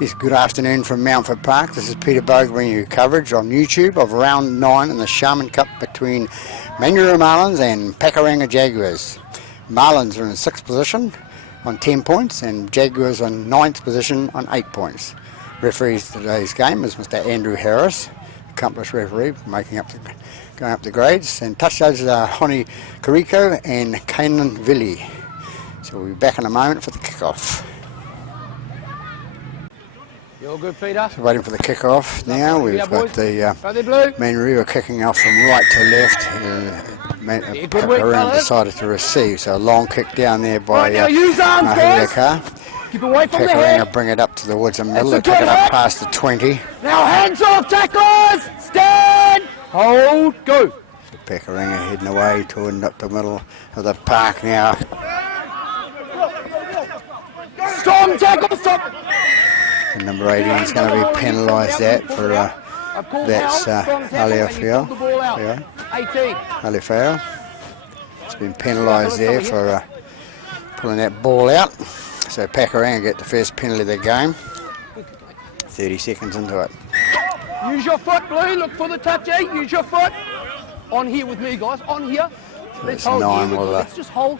Yes, good afternoon from Mountford Park. This is Peter Bogue bringing you coverage on YouTube of round 9 in the Sharman Cup between Manurewa Marlins and Pakuranga Jaguars. Marlins are in 6th position on 10 points and Jaguars on 9th position on 8 points. Referee today's game is Mr. Andrew Harris, accomplished referee, going up the grades, and touch judges are Honi Kariko and Kainan Villi. So we'll be back in a moment for the kickoff. You're good, Peter. So waiting for the kick-off now. We've got the Manurewa kicking off from right to left. Pakuranga decided to receive, so a long kick down there by Manurewa. Keep away from the Pakuranga head. bring it up to the woods and middle. They take it up past the 20. Now hands off, tacklers! Stand! Hold, go. So Pakuranga heading away toward up the middle of the park now. Strong tackle, stop! And number 18 is going to be penalised that for that's Alifeo. It's been penalised there for pulling that ball out. So Pakuranga get the first penalty of the game. 30 seconds into it. Use your foot, Blue. Look for the touch, eh? Use your foot. On here with me, guys. On here. So Let's hold 9 here. Let's just hold.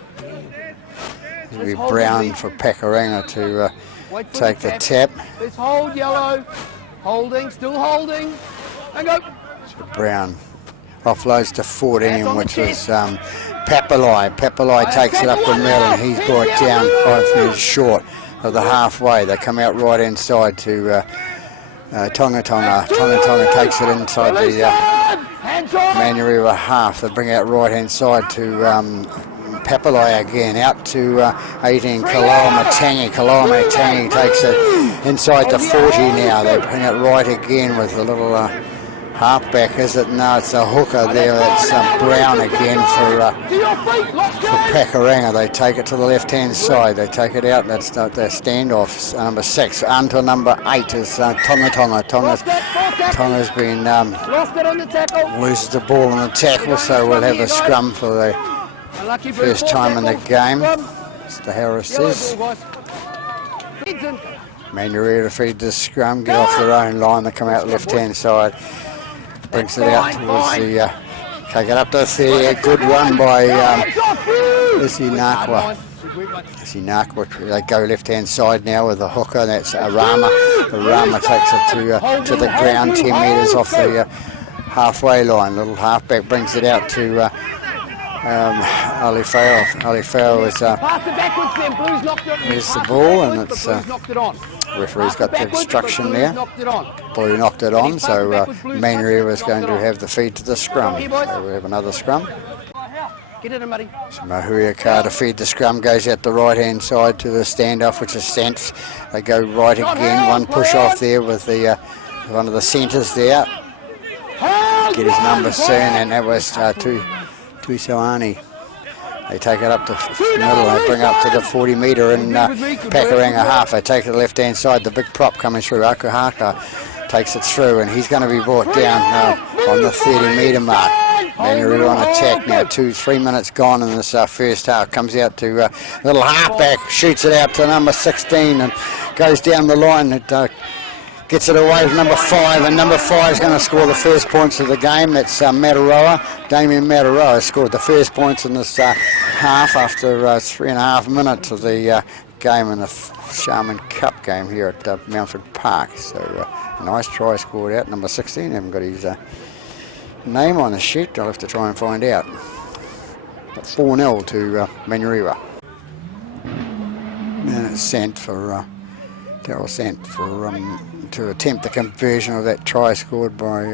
It'll be Brown for Pakuranga to take the tap. Let's hold, Yellow. Holding, still holding. And go. So Brown offloads to 14, which was Papalai. Papalai takes it up the middle and he's brought down 5 metres short of the halfway. They come out right inside to Tonga Tonga. Tonga Tonga takes it inside the Manurewa half. They bring out right hand side to Papalai again, out to 18, Kaloa Matangi. Kaloa Matangi takes it inside the 40 now. They bring it right again with a little halfback, is it? No, it's a hooker there. That's Brown again for Pakuranga. They take it to the left-hand side. They take it out. That's the standoff. Number 6 until number 8 is Tonga Tonga. Tonga's been loses the ball on the tackle, so we'll have a scrum for the first time in the game. Mr. Harris says. Manurewa to feed the scrum, get off their own line. They come out left-hand side. Brings it out towards the, take it up to 30, a good run by Isinakwa. They go left-hand side now with the hooker, that's Arama. Arama takes it to the ground, 10 metres off the halfway line. Little halfback brings it out to Alifeo. Alifeo is the ball, and it's referee's got the instruction there. Blue knocked it on, so Manurewa is going to have the feed to the scrum. So we have another scrum. So Manurewa to feed the scrum goes out the right hand side to the standoff, which is Sanf. They go right again, one push off there with the one of the centres there. Get his number soon, and that was Tuisoani. They take it up to the middle, they bring up to the 40 metre in Pakuranga half. They take it to the left hand side, the big prop coming through, Okuhaka takes it through, and he's going to be brought down on the 30 metre mark. Manurewa on attack now, 3 minutes gone in this first half. Comes out to little halfback, shoots it out to number 16 and goes down the line. It gets it away from number 5, and number 5 is going to score the first points of the game. That's Manurewa. Damien Manurewa scored the first points in this half after 3.5 minutes of the game in the Sharman Cup game here at Mountford Park. So nice try scored out. Number 16, haven't got his name on the sheet. I'll have to try and find out. But 4-0 to Manurewa. And it's sent for Daryl sent for to attempt the conversion of that try scored by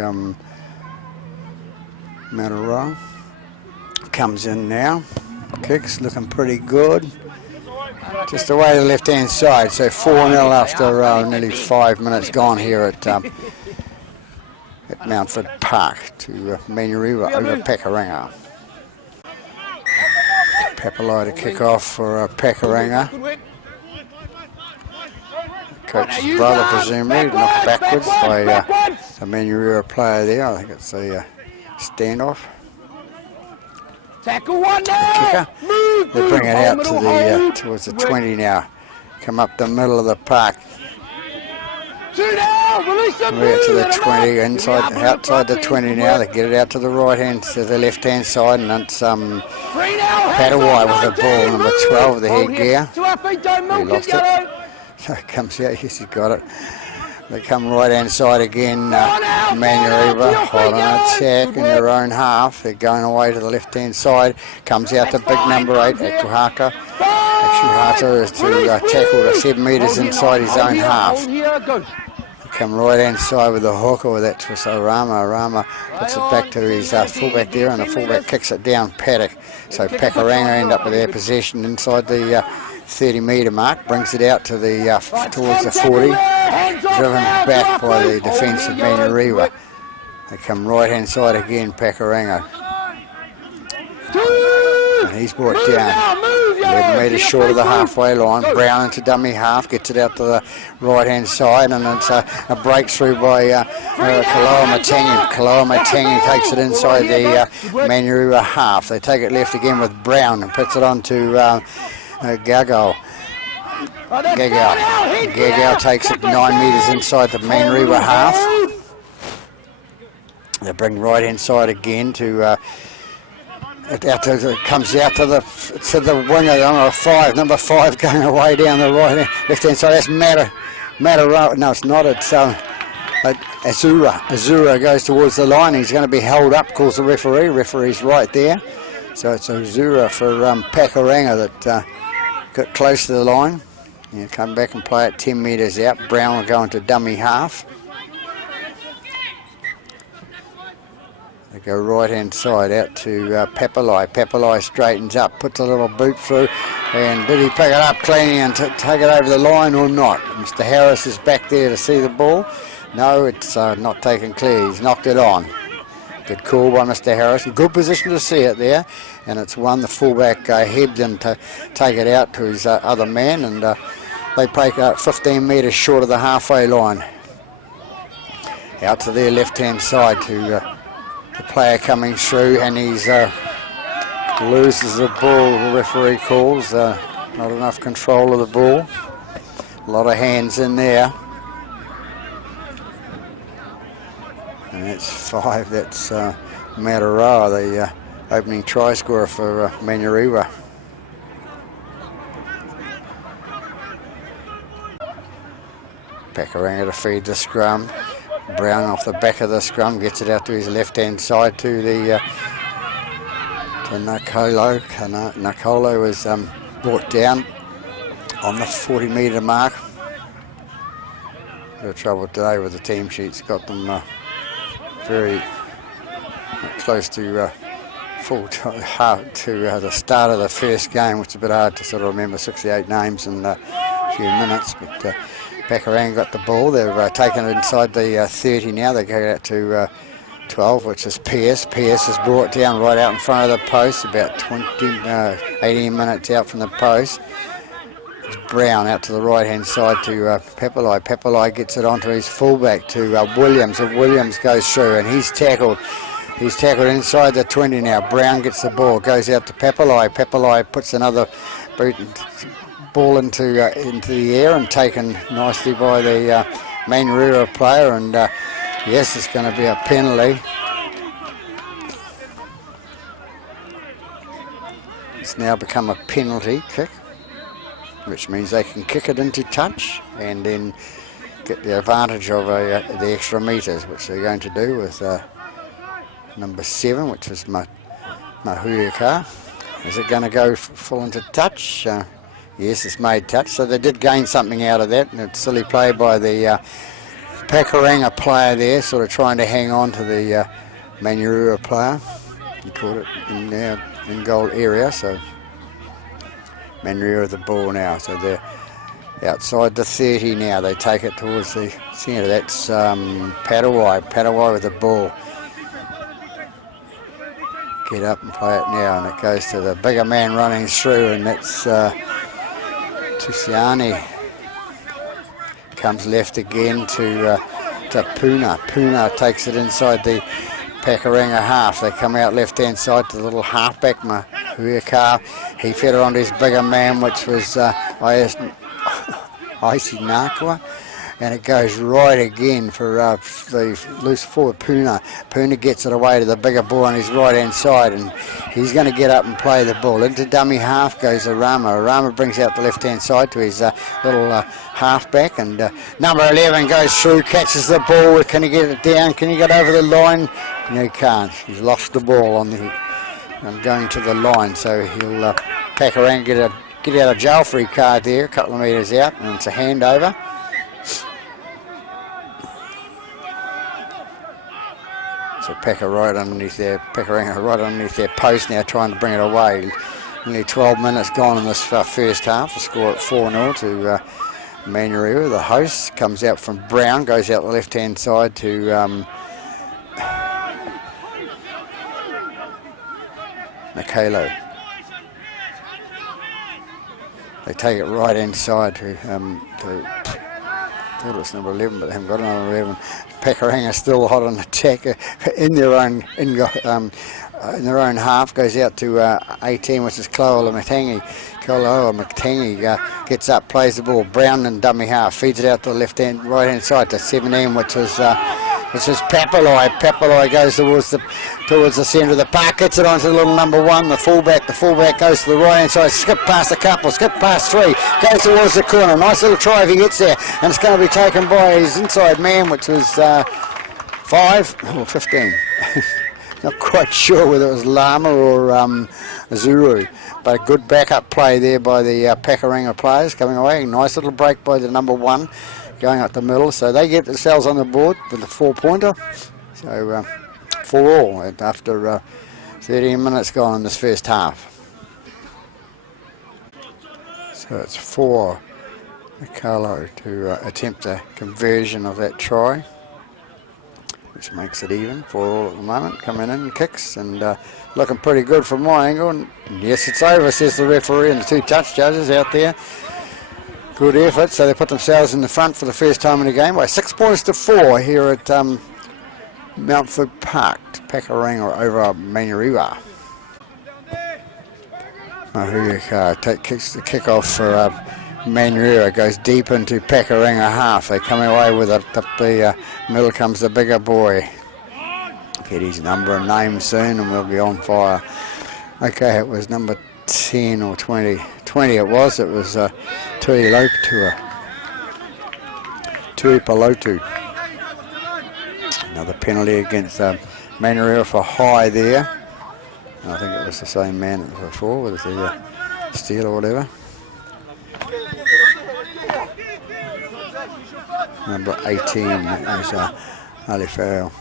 Manurewa. Comes in now, kicks looking pretty good. Just away to the left hand side, so 4-0 after nearly 5 minutes gone here at Mountford Park to Manurewa over Pakuranga. Papalai to kick off for Pakuranga. Coach's brother presumably knocked backwards by a Manurewa player there. I think it's a standoff. Tackle one now. Kicker. They bring it out to the towards the 20 now. Come up the middle of the park. 2 now, release them. We're to the 20, outside the 20 now. They get it out to the right hand, to the left hand side, and it's Patawai with the ball, number 12, the headgear. To our feet, don't milk it, Yellow. So it comes out, yes, he's got it. They come right hand side again, manurewa, hot on attack in their own half. They're going away to the left hand side. Comes out to big number 8, Akuhaka. Akuhaka is to tackle the 7 metres inside his own half. Come right hand side with the hooker with that twist. Rama puts it back to his fullback there, and the fullback kicks it down Paddock. So Pakuranga end up with their possession inside the 30 metre mark, brings it out to the towards the 40, driven back by the defence of manurewa. They come right hand side again, Pakuranga. And he's brought down 11 metres short of the halfway line. Brown into dummy half, gets it out to the right hand side, and it's a breakthrough by Kaloa Matangi. Kaloa Matangi takes it inside the manurewa half. They take it left again with Brown and puts it on to Gagao. Gagao takes it 9 metres inside the manurewa half. They bring right hand side again to it comes out to the winger, number 5 going away down the right left hand side. That's Manurewa. No, it's not. It's Azura. Azura goes towards the line. He's going to be held up. Calls the referee. Referee's right there. So it's Azura for Pakuranga that got close to the line. Yeah, come back and play it 10 metres out. Brown will go into dummy half. They go right hand side out to Papalai. Papalai straightens up, puts a little boot through, and did he pick it up cleanly and take it over the line or not? Mr. Harris is back there to see the ball. No, it's not taken clear. He's knocked it on. Good call by Mr. Harris. Good position to see it there, and it's won the fullback Hebden to take it out to his other man, and they break 15 metres short of the halfway line. Out to their left hand side to the player coming through, and he's loses the ball. The referee calls not enough control of the ball. A lot of hands in there, and that's 5. That's Manurewa, the opening try scorer for manurewa. Pakuranga to feed the scrum. Brown off the back of the scrum gets it out to his left hand side to the to Nakolo. Nakolo was brought down on the 40 metre mark. Bit of trouble today with the team sheets. Got them very close to full to the start of the first game, which is a bit hard to sort of remember 68 names in a few minutes, but Pakuranga got the ball. They've taken it inside the 30 now. They go out to 12, which is Pierce. Pierce is brought down right out in front of the post, about 18 minutes out from the post. It's Brown out to the right-hand side to Papalai. Papalai gets it onto his fullback to Williams. And Williams goes through, and he's tackled. He's tackled inside the 20 now. Brown gets the ball, goes out to Papalai. Papalai puts another boot ball into the air and taken nicely by the manurewa player, and yes, it's going to be a penalty. It's now become a penalty kick, which means they can kick it into touch and then get the advantage of the extra metres, which they're going to do with number 7, which is Mahuika. Is it going to go full into touch? Yes, it's made touch, so they did gain something out of that, and it's silly play by the Pakuranga player there, sort of trying to hang on to the manurewa player. He caught it in their in-goal area, so manurewa the ball now, so they're outside the 30 now. They take it towards the centre. That's Patawai with the ball. Get up and play it now, and it goes to the bigger man running through, and that's Tusiani. Comes left again to Puna. Puna takes it inside the Pakuranga half. They come out left hand side to the little halfback Mahuika. He fed it onto his bigger man, which was Isinakwa. and it goes right again for the loose forward Puna. Puna gets it away to the bigger ball on his right hand side, and he's going to get up and play the ball. Into dummy half goes Arama. Arama brings out the left hand side to his little halfback, and number 11 goes through, catches the ball. Can he get it down? Can he get over the line? No, he can't. He's lost the ball on the going to the line, so he'll Pakuranga get out of jail free card there, a couple of metres out, and it's a handover. So Pakuranga right underneath their post now, trying to bring it away. Nearly 12 minutes gone in this first half. The score at 4-0 to manurewa, the host. Comes out from Brown, goes out the left hand side to Mikalo. They take it right inside to thought it was number 11, but they haven't got another 11. Pakuranga still hot on attack in their own half. Goes out to 18, which is Koloa Matangi gets up, plays the ball. Brown in dummy half, feeds it out to the right hand side to 17, which is Papaloi. Papaloi goes towards the centre of the park, gets it onto the little number 1, the fullback. The fullback goes to the right hand side, skip past a couple, skip past 3, goes towards the corner. Nice little try if he gets there, and it's going to be taken by his inside man, which was 5 or 15. Not quite sure whether it was Lama or Zuru, but a good backup play there by the Pakuranga players coming away. Nice little break by the number 1. Going up the middle, so they get themselves on the board with the 4-pointer. So 4-all after 13 minutes gone in this first half. So it's for Mikalo to attempt a conversion of that try, which makes it even. 4-all at the moment. Coming in, kicks, and looking pretty good from my angle. And yes, it's over, says the referee, and the 2 touch judges out there. Good effort, so they put themselves in the front for the first time in the game by 6 points to 4 here at Mountford Park. Pakuranga over manurewa. Kicks the kickoff for manurewa, goes deep into Pakuranga half. They're coming away with it. Up the middle comes the bigger boy. Get his number and name soon, and we'll be on fire. Okay, it was number 10 or 20. 20 it was Tuipalotu. Another penalty against manurewa for high there. I think it was the same man as before with the steal or whatever. Number 18 is Ali Farrell.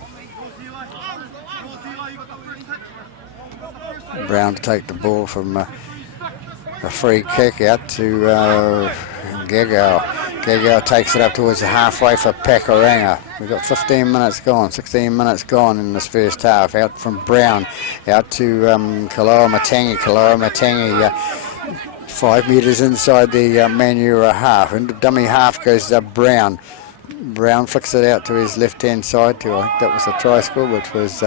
Brown to take the ball from a free kick out to Gagao. Gagao takes it up towards the halfway for Pakuranga. We've got 15 minutes gone, 16 minutes gone in this first half. Out from Brown, out to Koloa Matangi. Koloa Matangi 5 metres inside the manurewa half. Into dummy half goes Brown. Brown flicks it out to his left-hand side. I think that was the try score, which was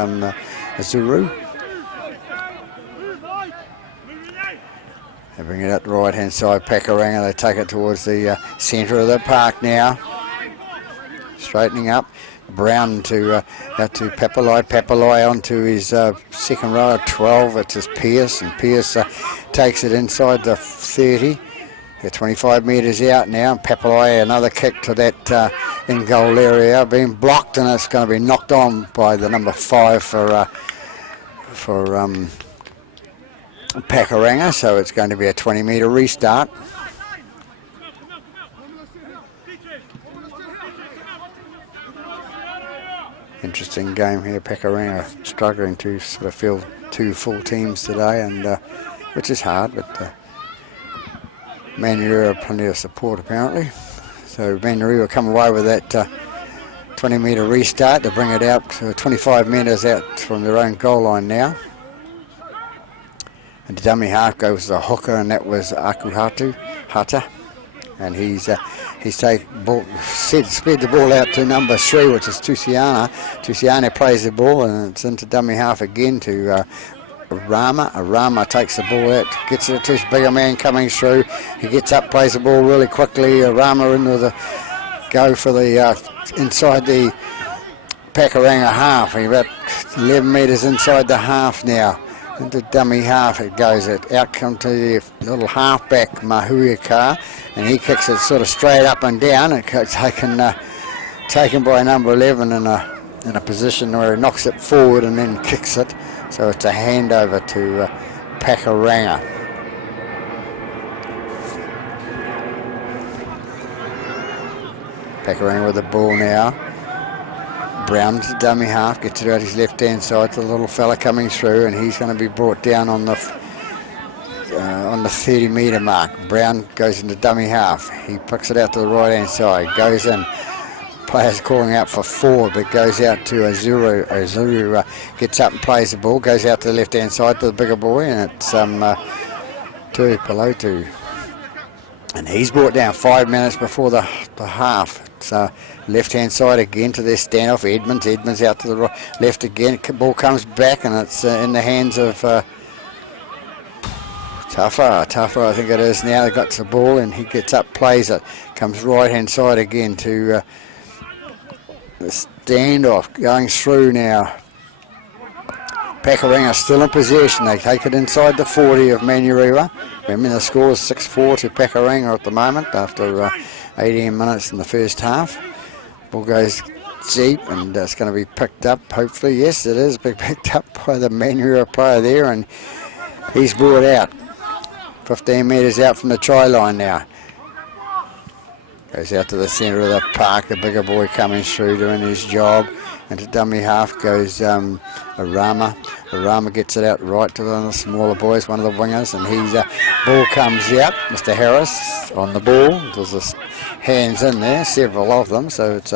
Zuru. They bring it up the right-hand side, Pakuranga. They take it towards the centre of the park now. Straightening up. Brown to out to Papaloi. Papaloi onto his second row at 12. It's his Pierce, and Pierce takes it inside the 30. They're 25 metres out now. And Papaloi, another kick to that in-goal area, being blocked, and it's going to be knocked on by the number 5 for Pakuranga, so it's going to be a 20-metre restart. Interesting game here. Pakuranga struggling to sort of field 2 full teams today, and which is hard, but manurewa plenty of support apparently. So manurewa come away with that 20-metre restart to bring it out to 25 metres out from their own goal line now. And the dummy half goes the hooker, and that was Hata, and he's sped the ball out to number 3, which is Tusiana. Tusiana plays the ball, and it's into dummy half again to Arama. Arama takes the ball out, gets it to his bigger man coming through. He gets up, plays the ball really quickly. Arama go for the inside the pakuranga half. About 11 metres inside the half now. Into dummy half it goes. It out come to the little halfback manurewa, and he kicks it sort of straight up and down. It gets taken by number 11 in a position where he knocks it forward and then kicks it. So it's a handover to pakuranga. Pakuranga with the ball now. Brown to dummy half, gets it out his left hand side to the little fella coming through, and he's going to be brought down on the 30 metre mark. Brown goes into dummy half. He picks it out to the right hand side, goes in. Players calling out for 4, but goes out to Azuru. Azuru gets up and plays the ball, goes out to the left hand side to the bigger boy, and it's Tuipulotu. And he's brought down 5 minutes before the half. It's left hand side again to their standoff. Edmonds out to the right, left again. Ball comes back, and it's in the hands of Tougher, I think it is now. They got the ball, and he gets up, plays it. Comes right hand side again to the standoff going through now. Pakuranga still in possession. They take it inside the 40 of manurewa. Remember, the score is 6-4 to pakuranga at the moment after 18 minutes in the first half. Ball goes deep, and it's going to be picked up, hopefully. Yes, it is picked up by the manurewa player there, and he's brought out 15 metres out from the try line now. Goes out to the centre of the park. The bigger boy coming through doing his job. Into dummy half goes Arama. Arama gets it out right to one of the smaller boys, one of the wingers, and his ball comes out. Mr. Harris on the ball. There's his hands in there, several of them, so it's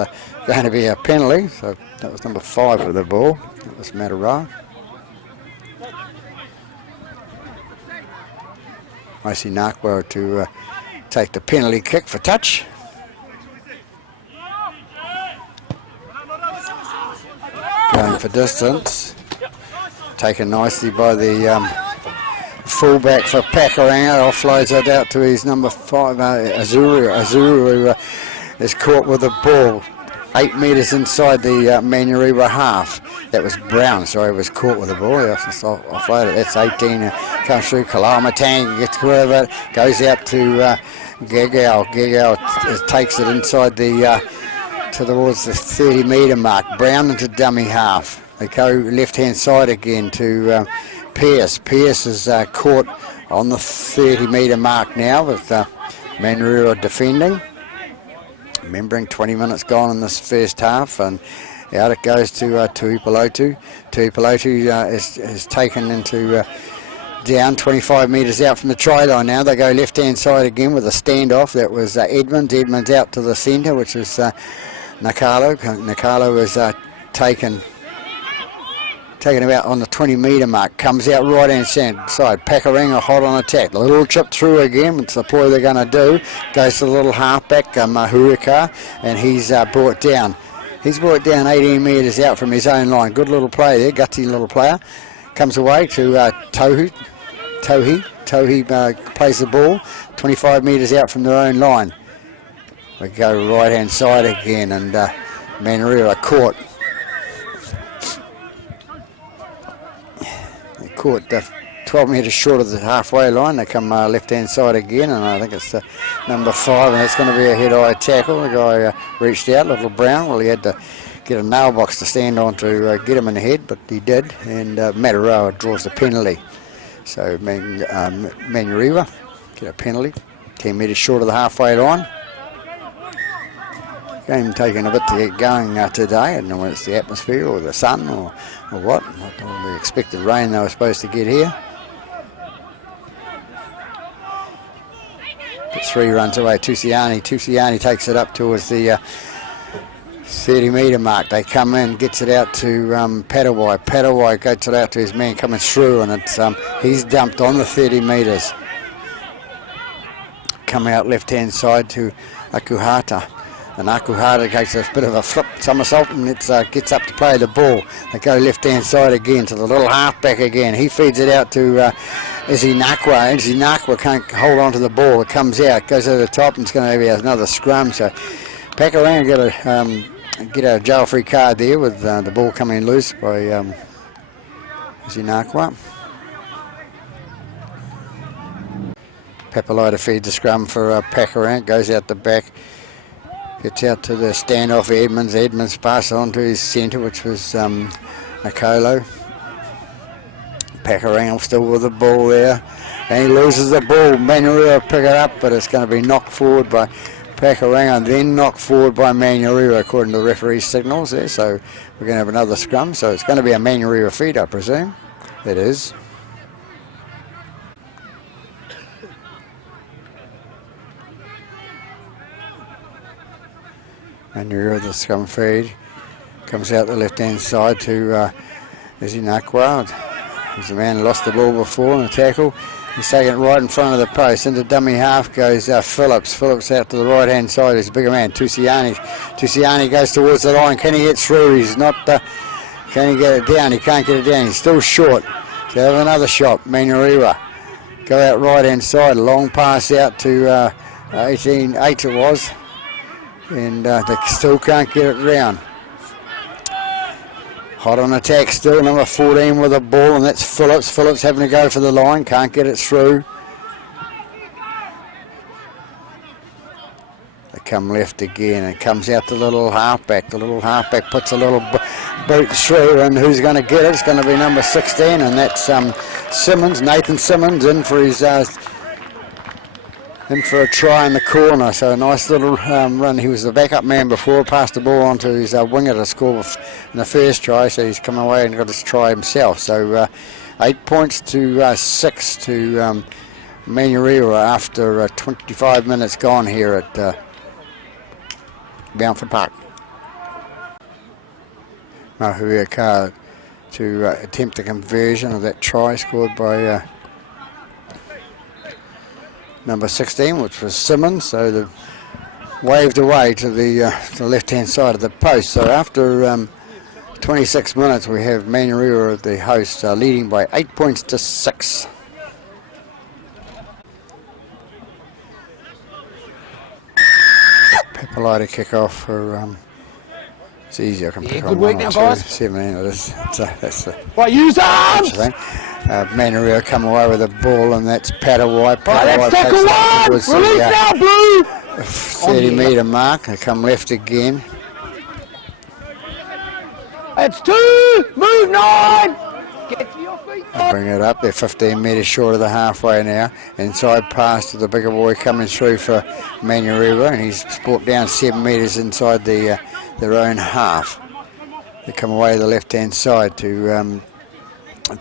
going to be a penalty. So that was number 5 with the ball. That was manurewa. I see Nakwa to take the penalty kick for touch. Going for distance. Taken nicely by the fullback for pakuranga. Offloads it out to his number 5, Azuru. Azuru is caught with the ball 8 metres inside the manurewa half. That was Brown, sorry, was caught with the ball. Offloaded. That's 18. Comes through. Kalamatang gets rid of it. Goes out to Gagao. Gagao takes it inside the towards the 30 metre mark. Brown into dummy half. They go left hand side again to Pearce. Pearce is caught on the 30 metre mark now with manurewa defending. Remembering 20 minutes gone in this first half, and out it goes to Tuipulotu. Tuipulotu is taken into down 25 metres out from the try line now. They go left hand side again with a standoff. That was Edmonds. Edmonds out to the centre, which is Nakalo. Nakalo is taken about on the 20 metre mark. Comes out right hand side. Pakuranga hot on attack. The little chip through again. It's the ploy they're going to do. Goes to the little halfback, manurewa, and he's brought down. He's brought down 18 metres out from his own line. Good little play there, gutsy little player. Comes away to Tohi. Tohi plays the ball 25 metres out from their own line. We go right hand side again, and manurewa caught. They caught 12 metres short of the halfway line. They come left hand side again, and I think it's number 5, and it's going to be a head-eye tackle. The guy reached out, little Brown. Well, he had to get a mailbox to stand on to get him in the head, but he did, and manurewa draws the penalty. So manurewa get a penalty, 10 metres short of the halfway line. Game taking a bit to get going today. I don't know whether it's the atmosphere or the sun or what. Not the expected rain they were supposed to get here. But 3 runs away. Tusiani takes it up towards the 30 metre mark. They come in, gets it out to Patawai. Patawai gets it out to his man coming through, and it's he's dumped on the 30 metres. Come out left hand side to Akuhata. And Akuhata takes a bit of a flip somersault, and it gets up to play the ball. They go left hand side again to the little halfback again. He feeds it out to Izinakwa. Izinakwa can't hold on to the ball. It comes out, goes over the top, and it's going to be another scrum. So Pakuranga get a jail-free card there with the ball coming loose by Zinakwa. Papalai to feed the scrum for Pakuranga, goes out the back, gets out to the standoff for Edmonds. Edmonds passes on to his centre, which was Nicolo. Pakuranga still with the ball there, and he loses the ball. Manurewa pick it up, but it's going to be knocked forward by Pakuranga and then knocked forward by Manurewa according to the referee's signals there. So we're going to have another scrum, so it's going to be a Manurewa feed, I presume. It is. Manurewa, the scrum feed, comes out the left-hand side to Zinakwa. He's the man who lost the ball before in the tackle. He's taking it right in front of the post. Into dummy half goes Phillips. Phillips out to the right-hand side. He's a bigger man, Tusiani. Tusiani goes towards the line. Can he get through? He's not... can he get it down? He can't get it down. He's still short. So have another shot. Manurewa. Go out right-hand side. Long pass out to 18-8 it was. And they still can't get it round. Hot on attack still, number 14 with the ball, and that's Phillips. Phillips having to go for the line, can't get it through. They come left again, and comes out the little halfback. The little halfback puts a little boot through, and who's going to get it? It's going to be number 16, and that's Simmons, Nathan Simmons, in for his... in for a try in the corner, so a nice little run. He was the backup man before, passed the ball on to his winger to score in the first try, so he's come away and got his try himself. So 8 points to 6 to Manurewa after 25 minutes gone here at Bamford Park. Mahuia to attempt the conversion of that try scored by number 16, which was Simmons, so they waved away to the left-hand side of the post. So after 26 minutes, we have Manurewa, the host, leading by 8 points to 6. Papalai to kick off for... it's easy, I can pick on one or two. 17 it is. That's the... Right, use arms! Manurewa come away with the ball, and that's Patawai. Right, let's tackle one! Release now, Blue! 30-metre mark. They come left again. That's 2! Move 9! Get to your feet. They bring it up. They're 15 metres short of the halfway now. Inside pass to the bigger boy coming through for Manurewa, and he's brought down 7 metres inside their own half. They come away to the left-hand side to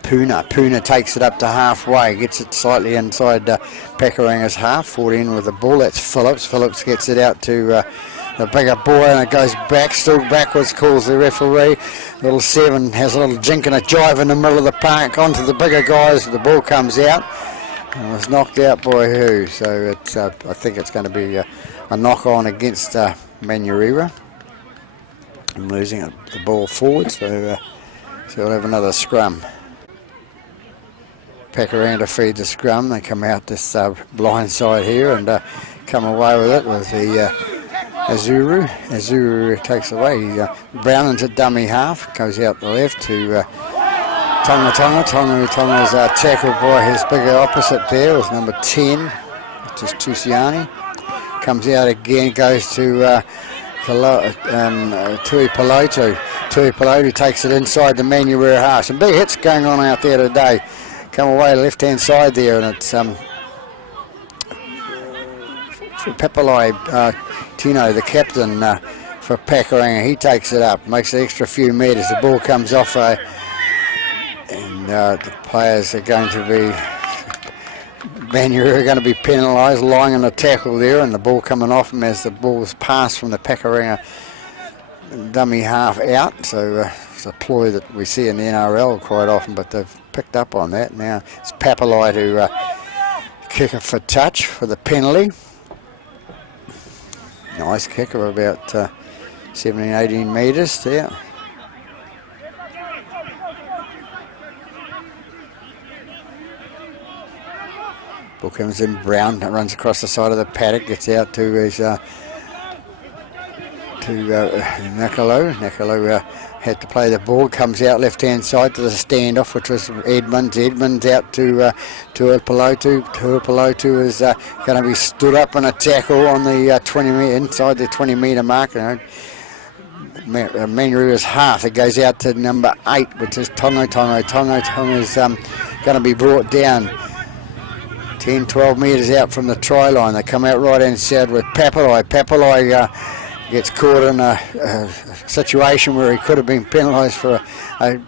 Puna. Puna takes it up to halfway, gets it slightly inside Pakuranga's half. 14 with the ball. That's Phillips. Phillips gets it out to the bigger boy, and it goes back, still backwards, calls the referee. Little 7 has a little jink and a jive in the middle of the park onto the bigger guys. The ball comes out and was knocked out by who? So it's I think it's going to be a knock-on against Manurewa. I'm losing the ball forward, so we'll have another scrum. Pakuranga feed the scrum. They come out this blind side here and come away with it with the Azuru. Azuru takes away. Brown into dummy half, goes out the left to Tonga. Tonga's tackled by his bigger opposite there with number 10, which is Tusiani. Comes out again, goes to Tui Pelotu. Tui Pelotu takes it inside the Manurewa half. Some big hits going on out there today. Come away left-hand side there, and it's Papalai Tino, the captain for Pakuranga. He takes it up, makes an extra few metres. The ball comes off, and the players are going to be... Manurewa are going to be penalised, lying in the tackle there, and the ball coming off him as the ball was passed from the Pakuranga dummy half out. So it's a ploy that we see in the NRL quite often, but they've picked up on that. Now it's Papalai to kick it for touch for the penalty. Nice kick of about 17-18 metres there. Ball comes in, Brown runs across the side of the paddock, gets out to his Niccolo. Niccolo had to play the ball, comes out left-hand side to the standoff, which was Edmonds. Edmonds out to Tuipulotu. Tuipulotu is going to be stood up in a tackle on the 20 metre, inside the 20-metre mark. Manurewa's half. It goes out to number 8, which is Tongo. Tongo's going to be brought down 10-12 metres out from the try line. They come out right inside with Papalai. Papalai gets caught in a situation where he could have been penalised for an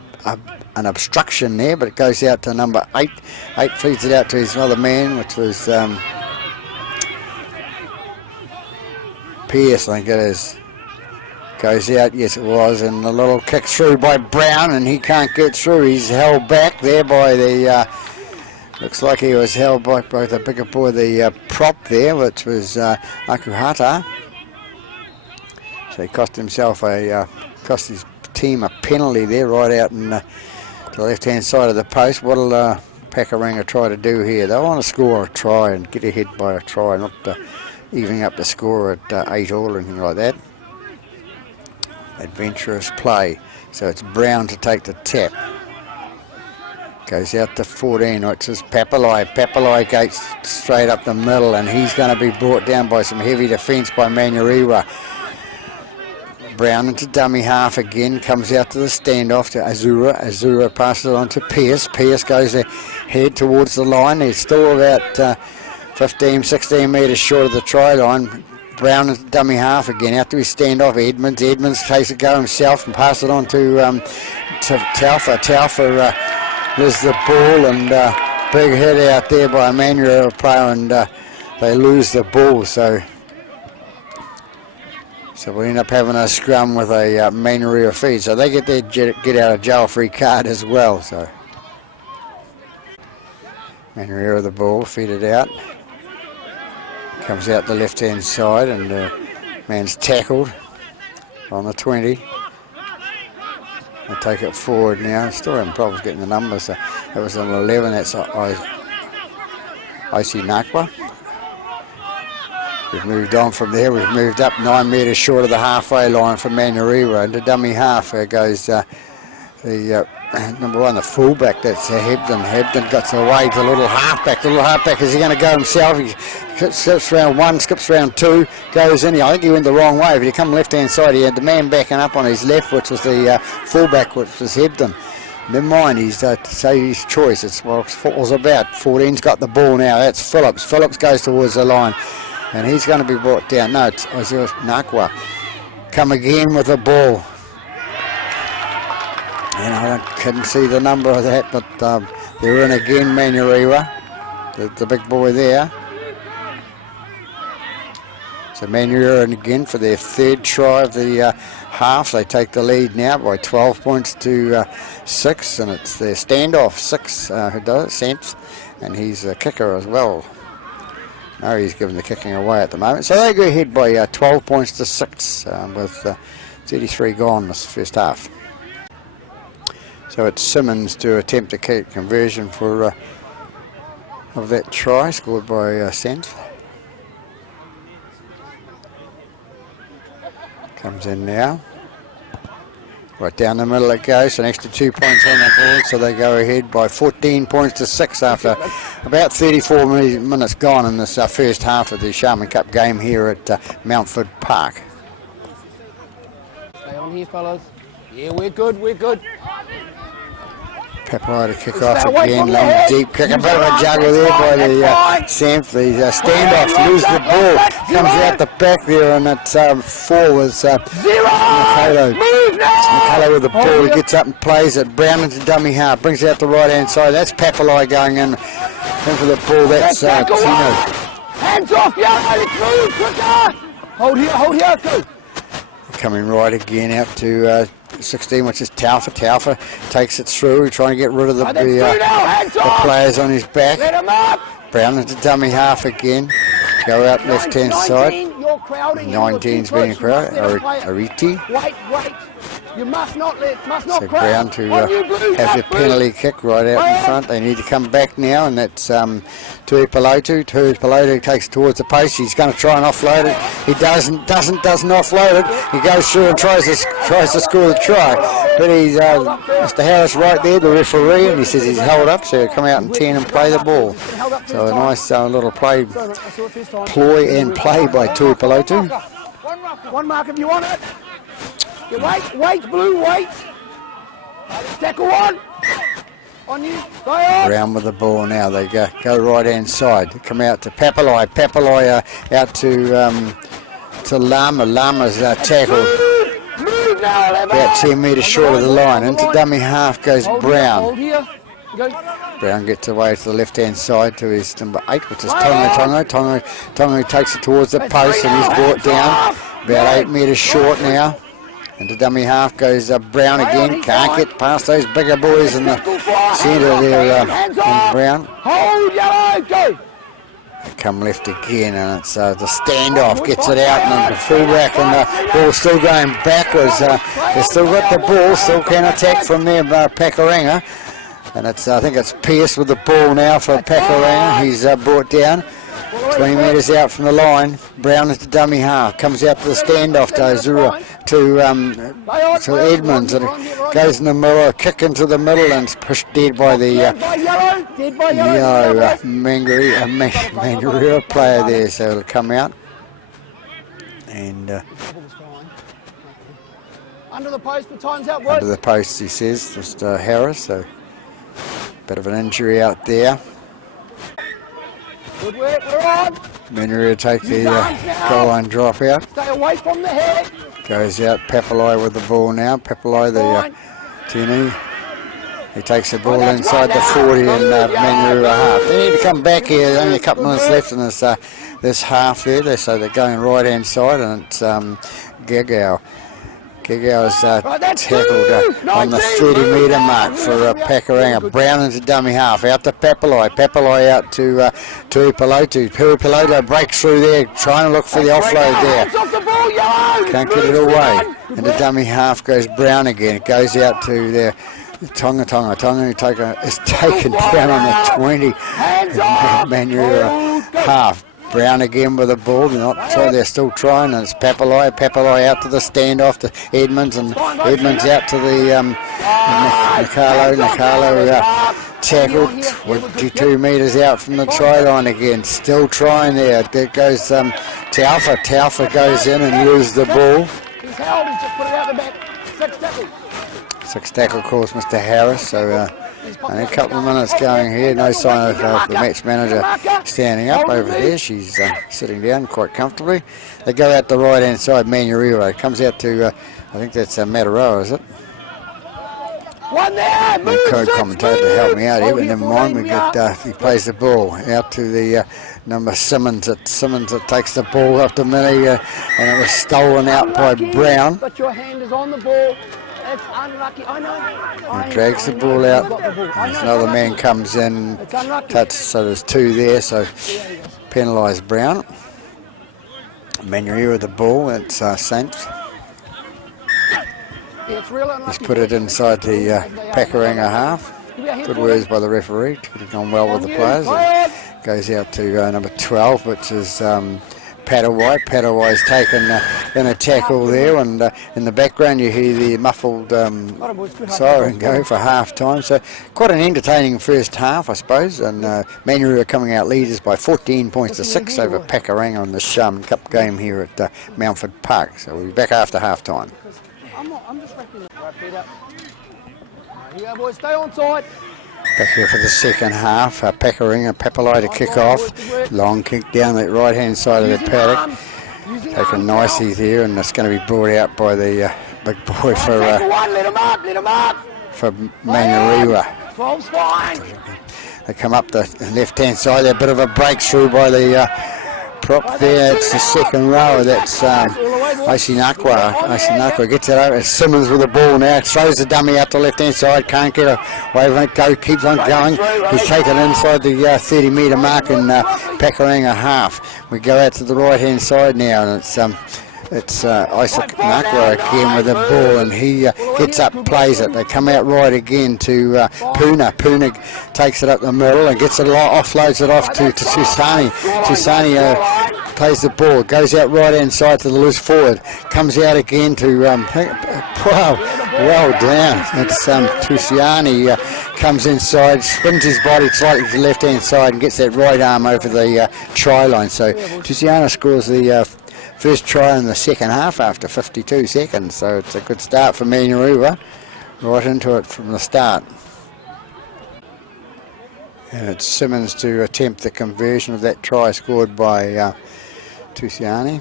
obstruction there, but it goes out to number 8. 8 feeds it out to his other man, which was Pierce, I think it is. Goes out, yes it was, and a little kick through by Brown, and he can't get through. He's held back there by the, looks like he was held back by the bigger boy, the prop there, which was Akuhata. So he cost his team a penalty there, right out in the left-hand side of the post. What'll Pakuranga try to do here? They want to score a try and get ahead by a try, not evening up the score at 8 all or anything like that. Adventurous play. So it's Brown to take the tap. Goes out to 14, which is Papalai. Papalai goes straight up the middle, and he's going to be brought down by some heavy defence by Manurewa. Brown into dummy half again, comes out to the standoff to Azura. Azura passes it on to Pierce. Pierce goes ahead towards the line. He's still about 15, 16 metres short of the try line. Brown into dummy half again, out to his standoff. Edmonds takes it go himself and passes it on to Taufa. Taufa loses the ball, and big hit out there by a Manurewa player, and they lose the ball. So we end up having a scrum with a Manurewa feed. So they get their get out of jail free card as well. So Manurewa the ball, feed it out. Comes out the left-hand side, and man's tackled on the 20. They take it forward now. Still having problems getting the numbers. That was on 11. That's Icy Nakwa. We've moved on from there. We've moved up 9 metres short of the halfway line for Manurewa. Into dummy half there goes the number 1, the fullback. That's Hebden. Hebden got away to the little halfback. The little halfback, is he going to go himself? He skips round 1, skips round 2, goes in. I think he went the wrong way. But he come left-hand side. He had the man backing up on his left, which was the fullback, which was Hebden. Never mind, he's to say his choice. It's what football's about. 14's got the ball now. That's Phillips. Phillips goes towards the line, and he's going to be brought down. No, it's Nakwa. Come again with the ball. And I couldn't see the number of that, but they're in again, Manurewa, the big boy there. So Manurewa in again for their 3rd try of the half. They take the lead now by 12 points to 6, and it's their standoff. 6 who does it, Samps, and he's a kicker as well. No, he's giving the kicking away at the moment. So they go ahead by 12 points to 6 with 33 gone this first half. So it's Simmons to attempt a kick conversion for of that try scored by Sands. Comes in now. Right down the middle it goes, an extra 2 points on the board, so they go ahead by 14 points to 6 after about 34 minutes gone in this first half of the Sharman Cup game here at Mountford Park. Stay on here, fellas. Yeah, we're good, we're good. Papalai to kick off again, long deep kick, a bit of a juggle there by the Samp. The standoff, lose the ball, comes out the back there, and it's 4 was Mikalo. Mikalo with the ball, he gets up and plays it. Brown into dummy half, brings it out the right hand side. That's Papalai going in for the ball. That's Tino. Hands off, yeah, let's move, quicker! Hold here, go. Coming right again out to 16, which is Taufa. Taufa takes it through, trying to get rid of the players on his back. Let him up. Brown into dummy half again. Go out left-hand side. 19's being crowded. Ariti. Wait. You must not so Brown to have their penalty kick right out in front. They need to come back now, and that's Tuipulotu. Tuipulotu takes it towards the post. He's going to try and offload it. He doesn't offload it. He goes through and tries to score the try. But he's Mr. Harris right there, the referee, and he says he's held up, so he'll come out in 10 and play the ball. So a nice little ploy and play by Tuipulotu. One mark if you want it. Wait, Blue, wait. Tackle one. On you. Go on. Brown with the ball now. They go right hand side. They come out to Papalai. Papalai out to Lama. Lama's tackled about 10 metres short of the line. Into dummy half goes Brown. Brown gets away to the left hand side to his number 8, which is Tonga. Tonga takes it towards the post and he's brought down about 8 metres short now. Into dummy half goes Brown again. Can't get past those bigger boys in the centre there. Brown. Hold yellow, go. Come left again, and it's the standoff gets it out, and then the fullback, and the ball still going backwards. They've still got the ball, still can attack from there, Pakuranga. And it's I think it's Pierce with the ball now for Pakuranga. He's brought down 20 metres out from the line. Brown is the dummy half. Comes out to the standoff to Edmonds, and it goes in the middle. A kick into the middle, and it's pushed dead by the manurewa player there. So it'll come out. And under the post for time's out. Under the post, he says, just Harris. So bit of an injury out there. Good work, we're on. Manurewa take the goal line drop out. Stay away from the head. Goes out, Papalai with the ball now. Papalai, the Tini. He takes the ball inside the 40 and Manurewa half. They need to come back here. There's only a couple minutes left in this half there. So they're going right hand side, and it's Gagau. Gagau's tackled on the 30 metre mark for Pakuranga. Brown into dummy half, out to Papalai. Papalai out to Tuipulotu. Tuipulotu breaks through there, trying to look for the offload there. Can't get it away. Into dummy half goes Brown again. It goes out to their Tonga is taken down on the 20. Manurewa half. Brown again with the ball. They're still trying, and it's Papalai. Papalai out to the standoff to Edmonds, and Edmonds out to the Nicalo. Nicalo tackled 22 metres out from the try line again. Still trying there. There goes Taufa. Taufa goes in and loses the ball. He's held. He's just put it out the back. 6 tackle. 6 tackle calls Mr. Harris. So only a couple of minutes going here. No sign of the match manager standing up over there. She's sitting down quite comfortably. They go out the right hand side. Manurewa. It comes out to I think that's manurewa, is it? One there. The co-commentator to help me out here, but never mind. We get he plays the ball out to the number Simmons. Simmons that takes the ball up to Millie, and it was stolen out by Brown. But your hand is on the ball. It's unlucky. I know. He drags the ball out. Another man comes in, touches. So there's 2 there. So penalised Brown. Manurewa with the ball. It's Saints. He's put it inside the Pakuranga half. Good words by the referee. Could have gone well with the players. And goes out to number 12, which is Patawai. Patawai's taken in a tackle there, and in the background you hear the muffled siren go for half time. So quite an entertaining first half, I suppose, and Manurewa coming out leaders by 14 points to 6 over Pakuranga on the Sharman Cup game here at Mountford Park. So we'll be back after half time. I'm just wrapping it. Right, feet up. Here you go, boys. Stay on side. Back here for the second half. Pakuranga, Papalai to kick off. Long kick down the right hand side of the paddock. Taken nicely there, and it's going to be brought out by the big boy for Manurewa. 12's fine. They come up the left hand side. A bit of a breakthrough by the prop there. It's the second row. That's Aisinakwa. Aisinakwa gets it over. It's Simmons with the ball now. Throws the dummy out the left hand side. Can't get away from it. Keeps on going. He's taken inside the 30 metre mark in Pakuranga half. We go out to the right hand side now, and it's It's Isaac Nakwa again with the ball, and he gets up, plays it. They come out right again to Puna. Puna takes it up the middle and gets it offloads it off to Tusani. Tusani plays the ball, goes out right hand side to the loose forward, comes out again to well down. It's Tusiani comes inside, spins his body slightly to the left hand side and gets that right arm over the try line. So Tusiani scores the first try in the second half after 52 seconds, so it's a good start for manurewa, right into it from the start. And it's Simmons to attempt the conversion of that try scored by Tusiani.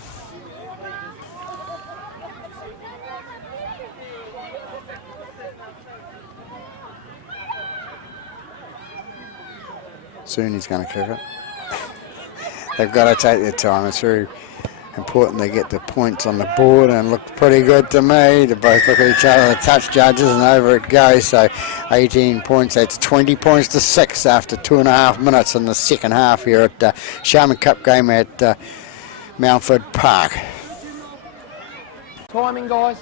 Soon he's going to kick it. They've got to take their time. It's very important they get the points on the board, and looked pretty good to me. They both look at each other, the touch judges, and over it goes. So 18 points, that's 20 points to 6 after 2.5 minutes in the second half here at Sharman Cup game at Mountford Park. Timing, guys.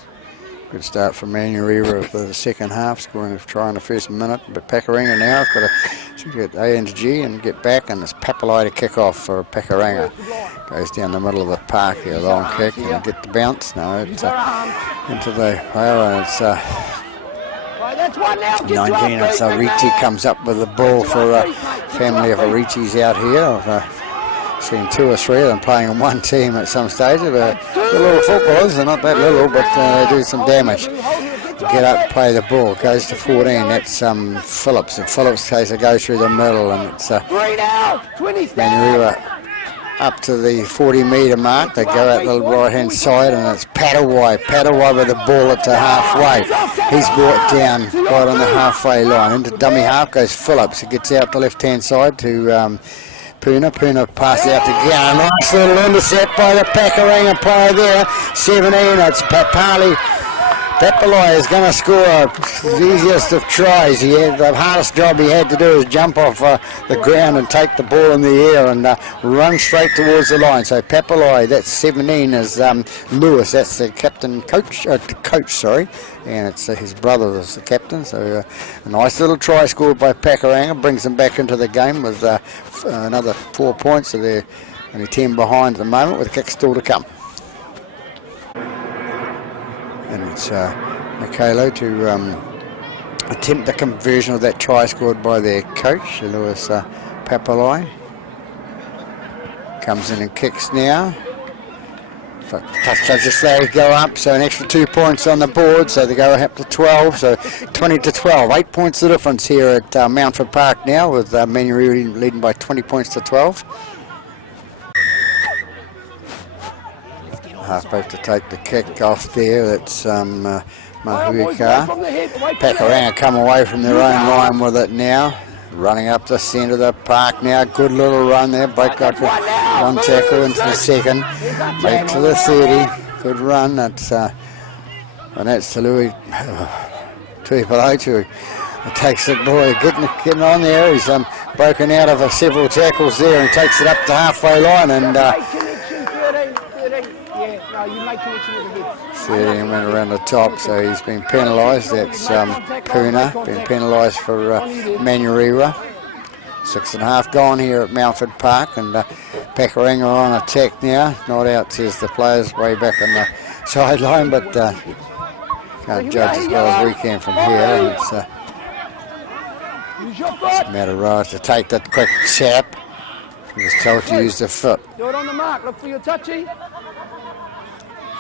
Good start for manurewa for the second half, scoring a try in the first minute. But Pakuranga now got to get A into G and get back, and it's Papalai to kick off for Pakuranga. Goes down the middle of the park here, long kick, and get the bounce. No, it's into the rail, and it's 19. It's Arichi comes up with the ball for a family of Arichis out here. I've seen 2 or 3 of them playing in one team at some stage. They're little footballers, they're not that little, but they do some damage. Get up, play the ball, goes to 14, that's Phillips, and Phillips takes it, goes through the middle, and it's manurewa up to the 40-metre mark. They go out the right-hand side, and it's Padawai with the ball at the halfway. He's brought down right on the halfway line. Into dummy half goes Phillips. He gets out the left-hand side to Puna passes out to Gowan. Nice little intercept by the Pakuranga player there. 17, it's Papalai is going to score the easiest of tries. The hardest job he had to do is jump off the ground and take the ball in the air and run straight towards the line. So Papalai, that's 17, is Lewis. That's the coach, and it's his brother that's the captain. So a nice little try scored by Pakuranga, brings them back into the game with another 4 points. So they're only 10 behind at the moment, with a kick still to come. And it's Michaelo to attempt the conversion of that try scored by their coach, Lewis Papalai. Comes in and kicks now. Touch judges flag go up, so an extra 2 points on the board, so they go up to 12, so 20 to 12. 8 points the difference here at Mountford Park now, with manurewa leading by 20 points to 12. Halfback to take the kick off there, that's Mahuika. Pakuranga come away from their own line with it now. Running up the centre of the park now. Good little run there. Both got one tackle into the second. Back to the 30. Good run. That's Talui Tuipalotu. Takes it, boy, getting on there. He's broken out of several tackles there and takes it up the halfway line, and 13 went around the top, so he's been penalised. That's Puna, been penalised for manurewa. 6.5 gone here at Mountford Park, and Pakuranga on attack now. Not out, says the players, way back on the sideline, but can't judge as well as we can from here. And it's manurewa to take that quick chap. He was told to use the foot. Do it on the mark, look for your touchy.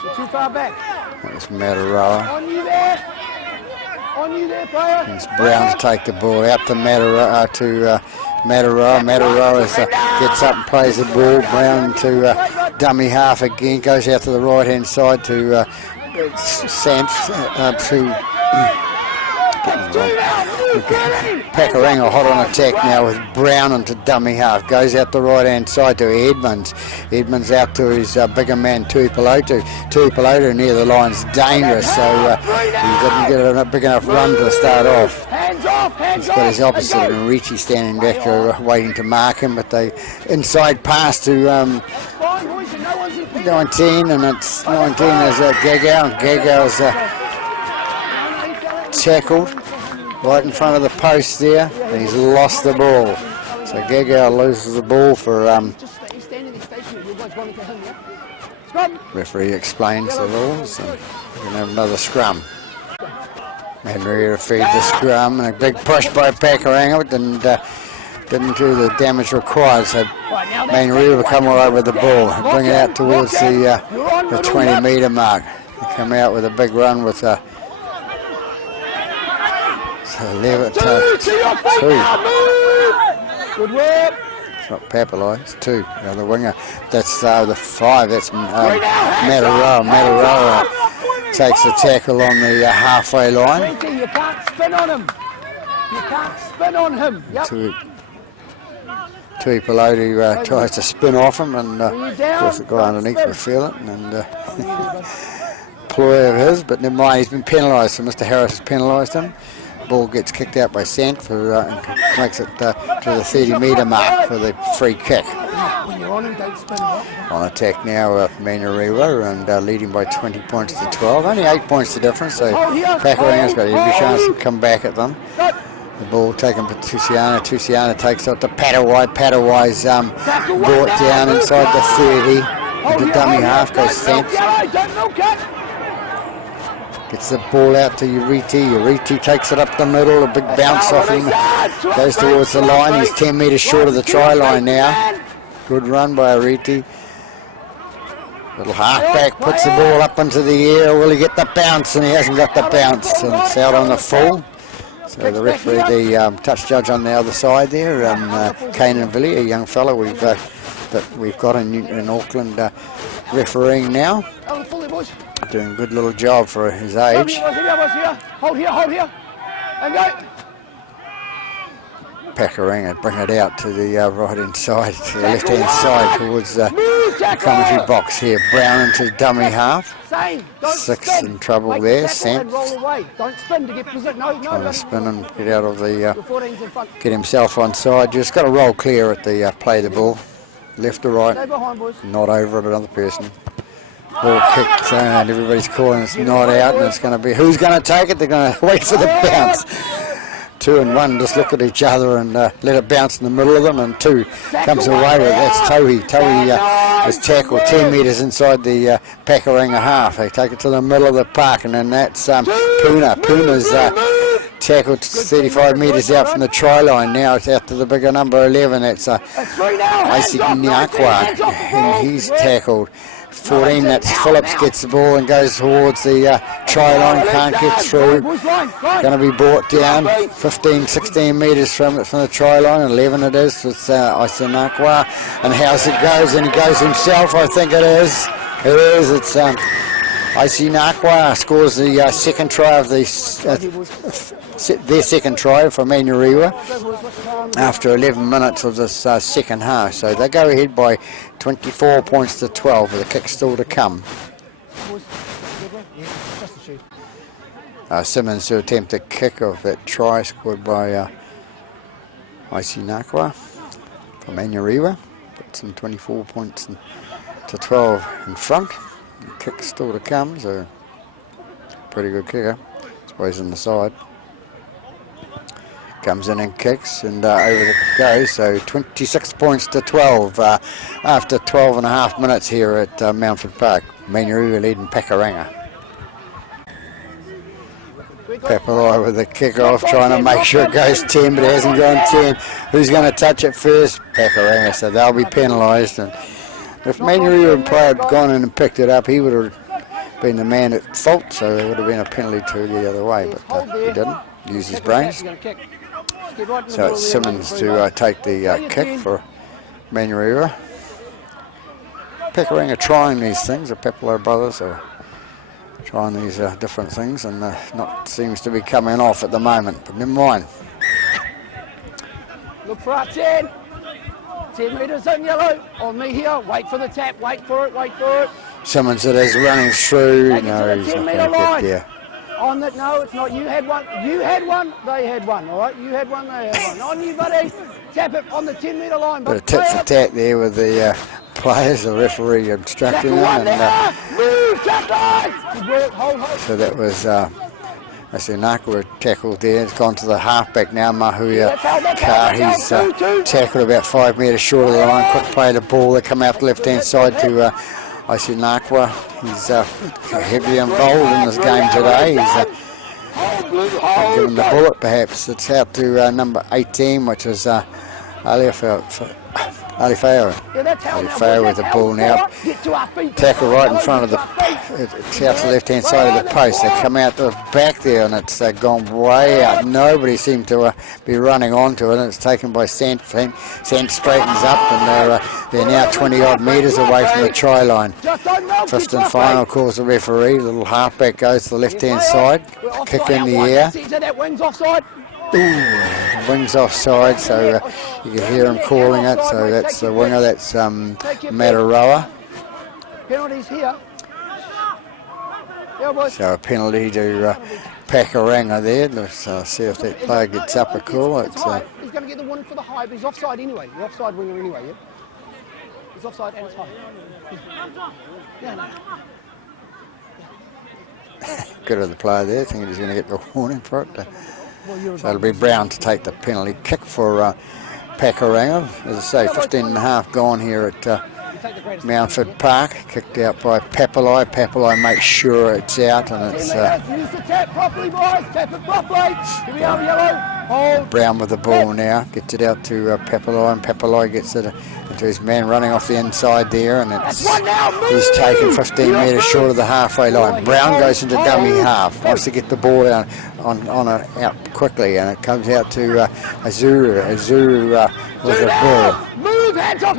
You're too far back. That was manurewa. On you there. On you there, player. It's Brown to take the ball out to manurewa. Manurewa gets up and plays the ball. Brown to dummy half again. Goes out to the right hand side to Samps Pakuranga hot on attack now with Brown into dummy half. Goes out the right hand side to Edmonds. Edmonds out to his bigger man Tuipalotu. Tuipalotu near the line's dangerous, so he didn't get a big enough run to start off. He's got his opposite, and Richie standing back waiting to mark him, but they inside pass to 19, and it's 19 is Gagau, and Gagau's tackled right in front of the post there, and he's lost the ball. So Gagau loses the ball for referee explains the rules, and we're going to have another scrum. Manurewa feed the scrum, and a big push by Pakuranga, but didn't do the damage required, so Manurewa come all over the ball and bring it out towards the 20 metre mark. They come out with a big run with so 11 2. Good work. It's not Papalai, it's 2, the other winger. That's the 5, that's manurewa. Manurewa takes the tackle on the halfway line. You can't spin on him. You can't spin on him. Yep. Tui Peloti tries to spin off him, and of course the guy underneath will feel it, and ploy of his, but never mind, he's been penalised, so Mr. Harris has penalised him. Ball gets kicked out by Sant for makes it to the 30 metre mark for the free kick. On attack now, Manurewa, and leading by 20 points to 12. Only 8 points the difference, so Pakuranga's got every chance to come back at them. The ball taken by Tusiana. Tusiana takes out to Patawai. Patawai's brought down inside the 30. The dummy half goes Sant. Gets the ball out to Uriti. Uriti takes it up the middle. A big bounce off him. Goes towards the line. He's 10 metres short of the try line now. Good run by Uriti. Little halfback puts the ball up into the air. Will he get the bounce? And he hasn't got the bounce. And it's out on the full. So the referee, the touch judge on the other side there, Kanan Villy, a young fellow that we've got in Auckland refereeing now. Doing a good little job for his age. Hold here, and go. Pakuranga bring it out to the right hand side, to the left hand side towards the commentary box here. Brown into dummy half. 6 in trouble there. Sant Don't spin to get position. trying to spin and get out of the get himself on side. Just got to roll clear at the play the ball, left or right, not over at another person. Ball kicked, and everybody's calling it's not out, and it's going to be who's going to take it. They're going to wait for the bounce. 2 and 1 just look at each other and let it bounce in the middle of them, and 2 comes away with it. That's Tohi. Tohi is tackled 10 metres inside the Pakuranga half. They take it to the middle of the park, and then that's Puna. Puna's tackled 35 metres out from the try line. Now it's out to the bigger number 11. That's Isaac Nyakwa, and he's tackled 14. That's Phillips gets the ball and goes towards the try line, can't get through. Going to be brought down 15, 16 metres from the try line. 11 it is with Isaac Nyakwa. And how's it goes? And he goes himself, I think it is. It is. It's Isaac Nyakwa scores the second try of their second try for Manurewa after 11 minutes of this second half. So they go ahead by 24 points to 12 with a kick still to come. Simmons to attempt a kick of that try scored by Isaac Nyakwa for Manurewa. Puts them 24 points to 12 in front. The kick still to come, so pretty good kicker. Suppose on the side. Comes in and kicks, and over it goes. So 26 points to 12 after 12 and a half minutes here at Mountford Park. Manurewa leading Pakuranga. Papalai with the kick-off, trying to make sure it goes 10, but it hasn't gone 10. Who's going to touch it first? Pakuranga, so they'll be penalised. And if Manurewa player had gone in and picked it up, he would have been the man at fault, so there would have been a penalty to the other way, but he didn't. Use his brains. So it's Simmons to take the kick for Manurewa. Pakuranga trying these things, the Papalai brothers are trying these different things, and not seems to be coming off at the moment, but never mind. Look for our 10. 10 metres in yellow. On me here. Wait for the tap. Wait for it. Wait for it. Simmons it is running through. No, he's not going to get there. On that, no, it's not. You had one. You had one. They had one. All right. You had one. They had one. On you, buddy. Tap it on the 10 metre line. But a tit for tat there with the players, the referee obstructing them, and so that was Nakwa tackled there. It's gone to the halfback now, Mahuia Carr. He's tackled about 5 metres short of the line. Quick play the ball. They come out the left-hand side to Nakwa. He's heavily involved in this game today. He's given the bullet, perhaps. It's out to number 18, which is Alifao with the ball now. Tackle right in front of it's out to the left hand side of the post. They come out the back there and it's gone way out. Nobody seemed to be running onto it, and it's taken by Sant. Sant straightens up, and they're now 20 odd metres away from the try line. Fifth and final calls the referee. Little halfback goes to the left hand side, kick in the air. Wings offside, so you can hear him calling it. So that's the winger, that's manurewa. Penalties here. So a penalty to Pakuranga there. Let's see if that player gets up a call. He's going to get the warning for the high, but he's offside anyway. You're offside winger anyway, yeah? He's offside and it's high. No. Good of the player there, thinking he's going to get the warning for it. So it'll be Brown to take the penalty kick for Pakuranga. As I say, 15 and a half gone here at Mountford Park. Kicked out by Papalai. Papalai makes sure it's out, and it's use the tap properly, boys. Tap it properly. Here we are, yellow. Hold. Brown with the ball now. Gets it out to Papalai, and Papalai gets it to his man running off the inside there, and he's taken 15 metres short of the halfway line. Brown goes into dummy half. Wants to get the ball out quickly, and it comes out to Azuru. Azuru with the ball. Move, hands off,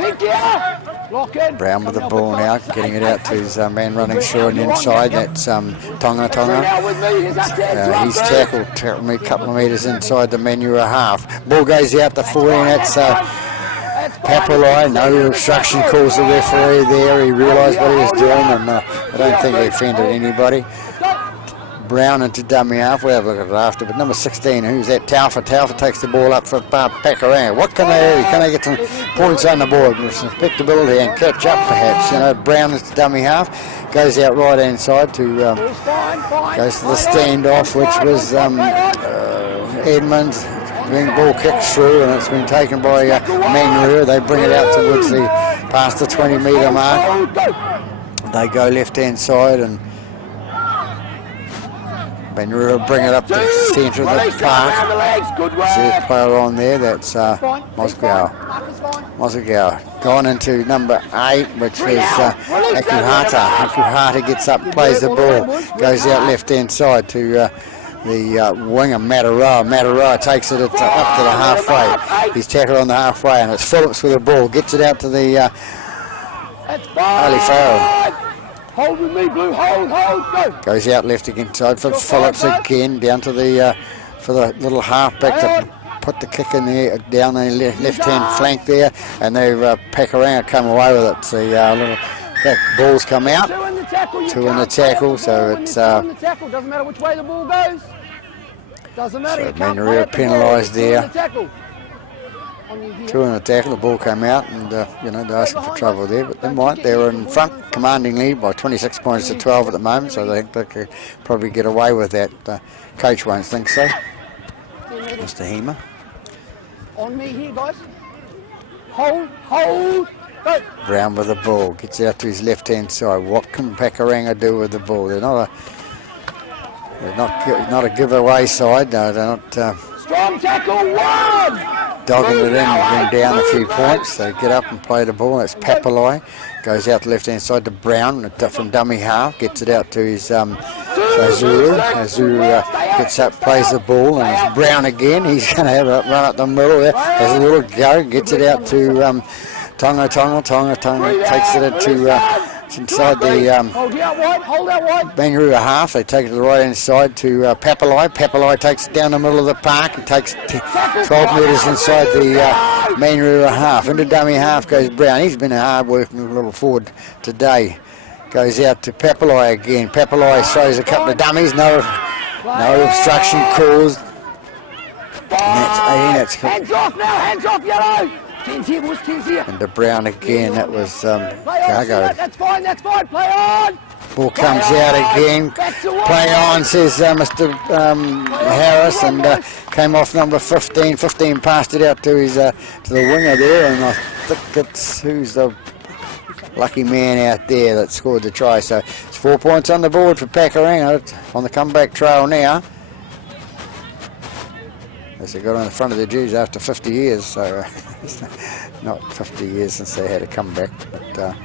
Brown with the ball now, getting it out to his man running through and inside. That's Tonga. He's tackled a couple of metres inside the manurewa half. Ball goes out to 14. That's Papalai. No obstruction calls the referee there. He realised what he was doing, and I don't think he offended anybody. Brown into dummy half. We'll have a look at it after. But number 16, who's that? Taufa. Taufa takes the ball up for Pakuranga. What can they do? Can they get some points on the board with some respectability and catch up, perhaps? Brown into dummy half. Goes out right hand side to goes to the standoff, which was Edmonds. Being ball kicked through, and it's been taken by manurewa. They bring it out towards past the 20 metre mark. They go left hand side, and manurewa bring it up to the centre of the park. See a player on there, that's Moscow. Gone into number 8, which is Akuhata. Akuhata gets up, plays the ball, goes out left hand side to the winger Manurewa. Manurewa takes it up to the halfway. He's tackled on the halfway, and it's Phillips with the ball. Gets it out to the Alifao. Hold with me, Blue. Hold, go. Goes out left again side for Phillips again, down to the for the little halfback to put the kick in there, down the left-hand flank there, and they've Pakuranga come away with it. So little back balls come out. Two in the tackle, so it's doesn't matter which way the ball goes. Doesn't matter. So manurewa penalised there. 2 in the tackle, the ball came out, and they're asking for trouble there, but they might. They were in front, commanding lead by 26 points to 12 at the moment, so they think they could probably get away with that. Coach won't think so. Mr. Hema. On me here, guys. Hold. Go. Brown with the ball, gets out to his left-hand side. What can Pakuranga do with the ball? They're not a giveaway side. No, they're not. Strong tackle, 1. Dogging it in and down a few points. They get up and play the ball. That's Papalai. Goes out the left-hand side to Brown from dummy half. Gets it out to his Azuru. Azuru gets up, plays the ball, and it's Brown again. He's going to have a run up the middle there. Has a little go. Gets it out to Tonga. Takes it to inside the hold out wide. manurewa half. They take it to the right hand side to Papalai. Papalai takes it down the middle of the park. He takes 12 metres inside the manurewa half. Into dummy half goes Brown. He's been a hard working little forward today. Goes out to Papalai again. Papalai throws a couple of dummies. No obstruction caused. And that's 18. Hands off now, hands off, yellow. 10's here, boys, 10's here. And to Brown again, that was Cargo. That's fine, play on. Ball comes out again. Play on, says Mr. Harris, and came off number 15. 15 passed it out to his to the winger there, and I think it's who's the lucky man out there that scored the try. So it's 4 points on the board for Pakuranga on the comeback trail now. As they got on the front of the Jews after 50 years, so not 50 years since they had a comeback, but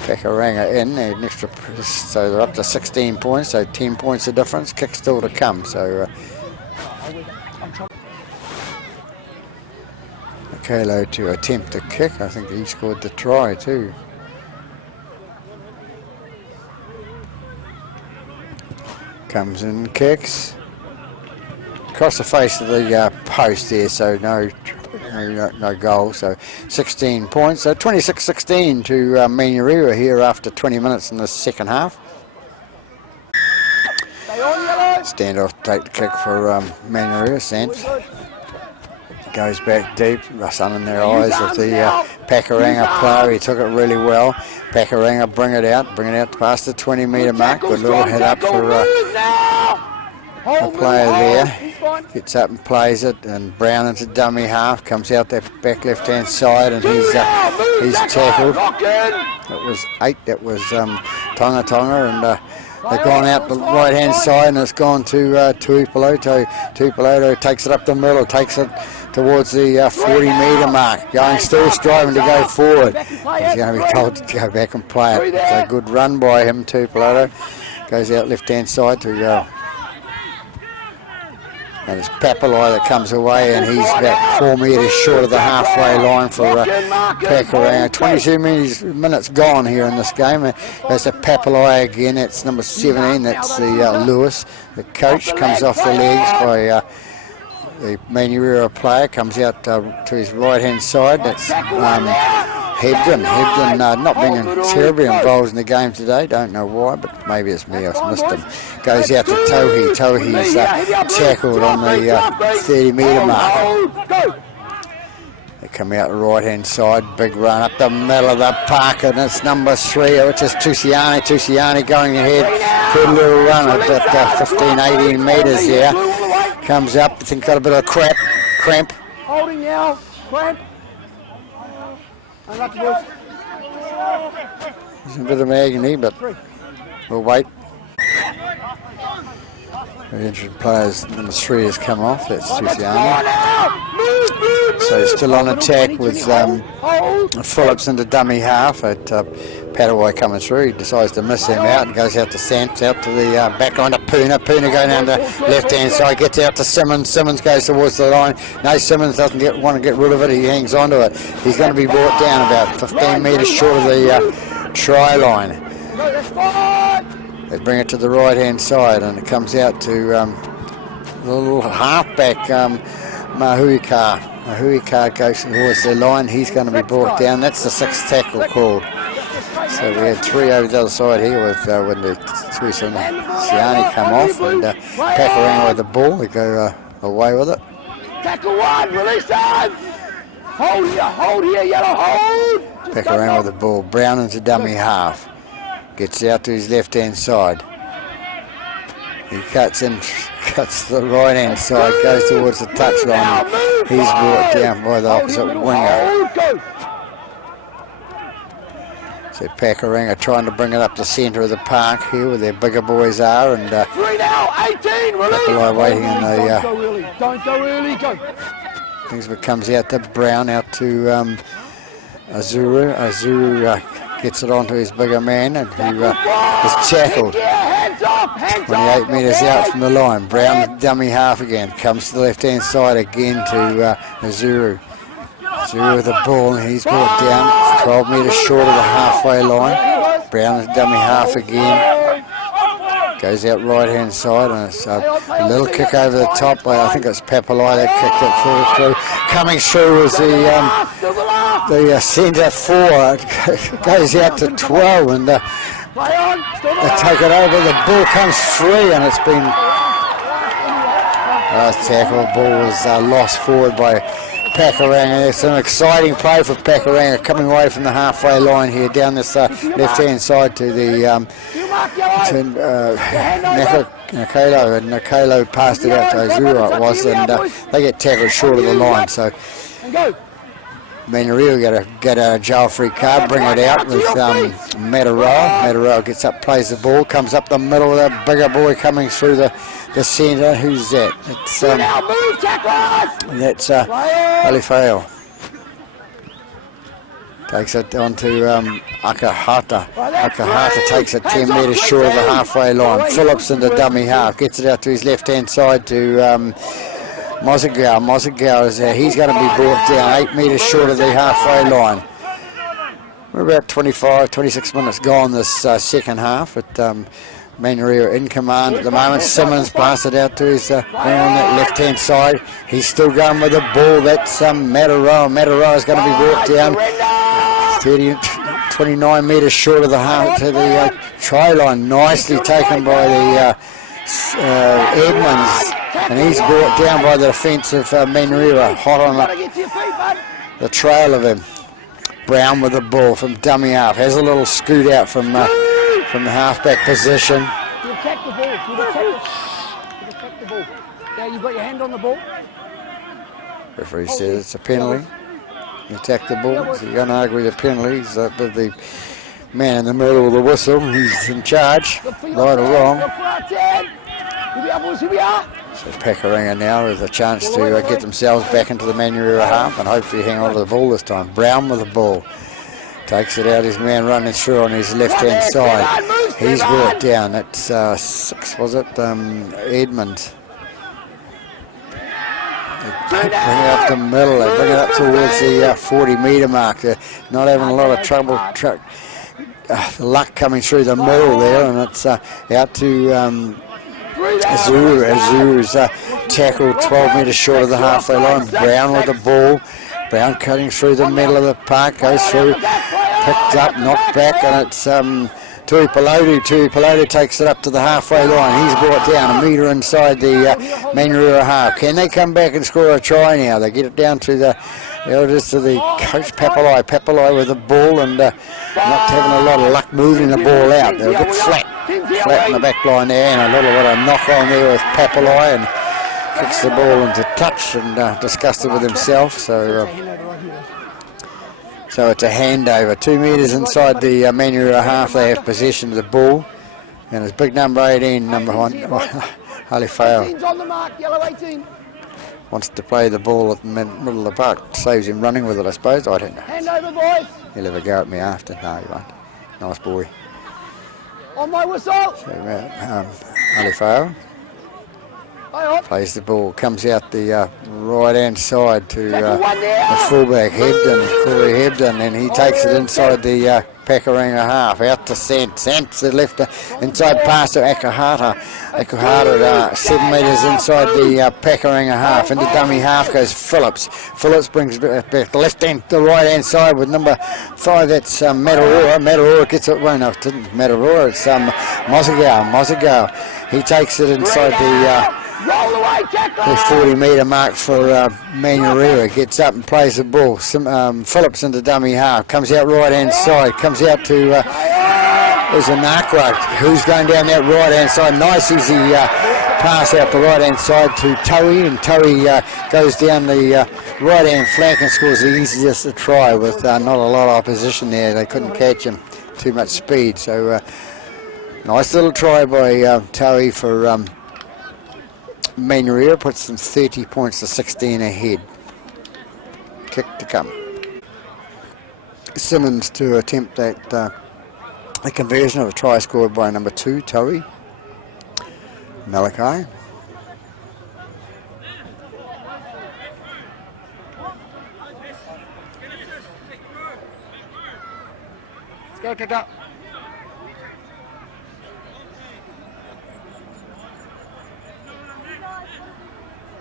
Pakuranga in, they had an extra, so they're up to 16 points, so 10 points of difference, kick still to come. So Kalo to attempt the kick. I think he scored the try too. Comes in, kicks across the face of the post there, so no goal. So 16 points. So 26-16 to manurewa here after 20 minutes in the second half. Stand off, take the kick for manurewa. Sant goes back deep, sun in their eyes of the Pakuranga player. He took it really well. Pakuranga bring it out past the 20-metre mark. Good little head up for a player there. Gets up and plays it, and Brown into dummy half, comes out that back left-hand side, and he's tackled. It was 8, that was Tonga, and they've gone out the right-hand side, and it's gone to Tuipulotu. Tuipulotu takes it up the middle, takes it towards the 40-metre mark, still striving to go forward. He's going to be told to go back and play it. It's a good run by him, Tuipulotu. Goes out left-hand side to and it's Papalai that comes away, and he's about 4 metres short of the halfway line for Pakuranga. 22 minutes gone here in this game. There's a Papalai again. That's number 17. That's the Lewis. The coach comes off the legs by the manurewa player. Comes out to his right-hand side. That's Hebden. Not being terribly involved in the game today. Don't know why, but maybe it's me. I've missed him. Goes out to Tohi. Tohi's tackled on the 30-metre mark. They come out the right-hand side. Big run up the middle of the park, and it's number 3, which is Tusiani. Tusiani going ahead. Good little run at about 15, 18 metres here. Comes up. I think got a bit of cramp. Holding now. Cramp. There's a bit of agony, but we'll wait. The injured players, number 3 has come off. That's Tusiani. So he's still on attack with Phillips into dummy half. At Padawai coming through, he decides to miss him out and goes out to Sant, out to the back line to Puna. Puna going down the left-hand side, gets out to Simmons. Simmons goes towards the line. No, Simmons doesn't want to get rid of it. He hangs on to it. He's going to be brought down about 15 metres short of the try line. They bring it to the right-hand side, and it comes out to the little halfback, Mahuika. Mahuika goes towards the line. He's going to be brought down. That's the 6th tackle called. So we had 3 over the other side here with when the Tusiani come off, and Pakuranga with the ball. They go away with it. Tackle 1, release on! Hold here, yellow, hold! Pakuranga with the ball. Brown into dummy half. Gets out to his left-hand side. He cuts to the right-hand side, goes towards the touchline. He's brought down by the opposite winger. So Pakuranga trying to bring it up the centre of the park here where their bigger boys are, and Papalai waiting in the don't go early, go. Things comes out to Brown, out to Azuru. Azuru gets it onto his bigger man, and he is tackled. 28 metres out from the line. Brown dummy half again. Comes to the left-hand side again to Azuru. Azuru with the ball, and he's brought down 12 metres short of the halfway line. Brown is dummy half again. Goes out right-hand side, and it's a little kick over the top. I think it's Papalai that kicked it through. Coming through was the centre 4. It goes out to 12, and they take it over. The ball comes free, and it's been tackle. The ball was lost forward by Pakuranga. There's some exciting play for Pakuranga coming away from the halfway line here down this left-hand side to the Nakalo, and Nakalo passed it out to Ozura it was, and they get tackled short of the line. So manurewa get a jail-free card, bring it out with manurewa. Manurewa gets up, plays the ball, comes up the middle with a bigger boy coming through the centre. Who's that? That's Alifeo. Takes it on to Akahata. Akahata takes it 10 metres short of the halfway line. Phillips in the dummy half. Gets it out to his left-hand side to Mozagao. Mozagao is there. He's going to be brought down 8 metres short of the halfway line. We're about 26 minutes gone this second half. But manurewa in command at the moment. Simmons passed it out to his man on that left-hand side. He's still going with the ball. That's manurewa. Manurewa is going to be brought down 29 metres short of the half to the try line. Nicely taken by the Edmonds, and he's brought down by the defence of manurewa. Hot on the trail of him. Brown with the ball from dummy half. Has a little scoot out from the halfback position. You attack the ball. You attack the ball. Now you've got your hand on the ball. Referee says it's a penalty. You attack the ball, so you're going to argue the penalties. But the man in the middle of the whistle, he's in charge, right or wrong. So Pakuranga now has a chance to get themselves back into the manurewa half and hopefully hang on to the ball this time. Brown with the ball. Takes it out, his man running through on his left-hand side. He's brought down. That's 6, was it? Edmonds. They bring it up the middle. They bring it up towards the 40-metre mark. They're not having a lot of trouble. Luck coming through the middle there, and it's out to Azuru. Azuru's tackled 12 metres short of the halfway line. Brown with the ball. Brown cutting through the middle of the park, goes through, picked up, knocked back, and it's Tui Peloti. Tui Peloti takes it up to the halfway line. He's brought down a metre inside the manurewa half. Can they come back and score a try now? They get it down to the elders to the coach Papalai. Papalai with the ball and not having a lot of luck moving the ball out. They're a bit flat in the back line there, and a little bit of knock on there with Papalai, and kicks the ball into touch and disgusted with himself. So it's a handover. 2 metres inside the manurewa half. They have possession of the ball. And it's big number 18, number 1, Halifeo. Wants to play the ball at the middle of the park. Saves him running with it, I suppose. I don't know. Handover, boys. He'll have a go at me after. No, he won't. Nice boy. On my whistle. So, Halifeo plays the ball, comes out the right-hand side to the fullback Hebden, Corey Hebden, and he takes it inside the Pakuranga half, out to Sant. Sant's the left inside pass to Akahata. Akahata 7 metres inside the Pakuranga half. Into dummy half goes Phillips. Phillips brings it back the left-hand, the right-hand side with number 5. That's Manurewa. Manurewa gets it. Well, no, it didn't Manurewa. It's Mozagao. Mozagao. He takes it inside the 40-metre mark for manurewa. Gets up and plays the ball. Phillips into dummy half. Comes out right-hand side. Comes out to there's a Nakwa who's going down that right-hand side. Nice easy pass out the right-hand side to Towie, and Towie goes down the right-hand flank and scores the easiest try with not a lot of opposition there. They couldn't catch him. Too much speed. So nice little try by Towie for manurewa, puts them 30 points to 16 ahead. Kick to come. Simmons to attempt that a conversion of a try scored by number 2, Towie. Malachi. Go, kick up.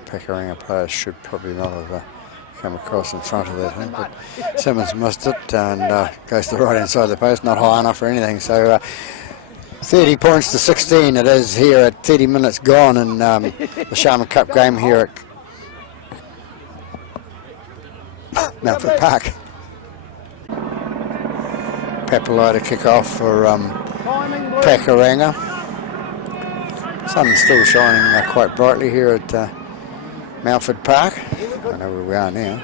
Pakuranga players should probably not have come across in front of that thing, but Simmons missed it and goes to the right hand side of the post, not high enough or anything. So 30 points to 16 it is here at 30 minutes gone in the Sharman Cup game here at Melford Park. Papalai to kick off for Pakuranga. Sun's still shining quite brightly here at Melford Park. I know where we are now.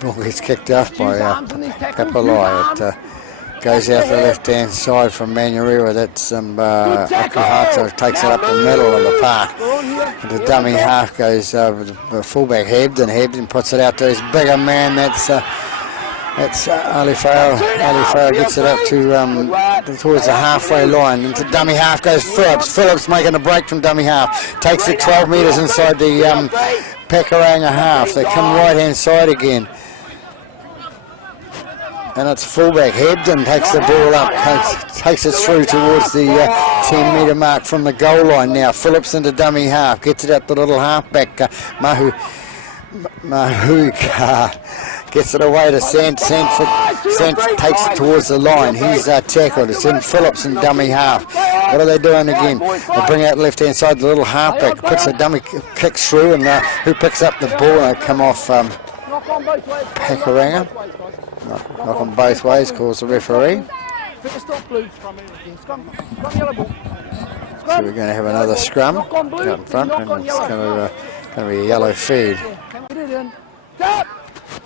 Ball gets kicked off by Papalai. It goes out the left-hand side from manurewa. That's Akuhata takes it up the middle of the park. And the dummy half goes the fullback Hebden puts it out to his bigger man. That's Ali Farrell gets it up to towards the halfway line. Into dummy half goes Phillips. Phillips making a break from dummy half. Takes it 12 metres inside the Pakuranga half. They come right-hand side again. And it's fullback Hebden takes the ball up, takes it through towards the 10 metre mark from the goal line now. Phillips into dummy half, gets it up the little halfback. Mahuka gets it away to Sant takes it towards the line. He's tackled. It's in Phillips and dummy half. What are they doing again? They bring out left hand side the little halfback, puts the dummy kicks through, and who picks up the ball and come off Pakuranga. Knock on both ways, calls the referee. So we're going to have another scrum out in front, and it's going to be a yellow feed.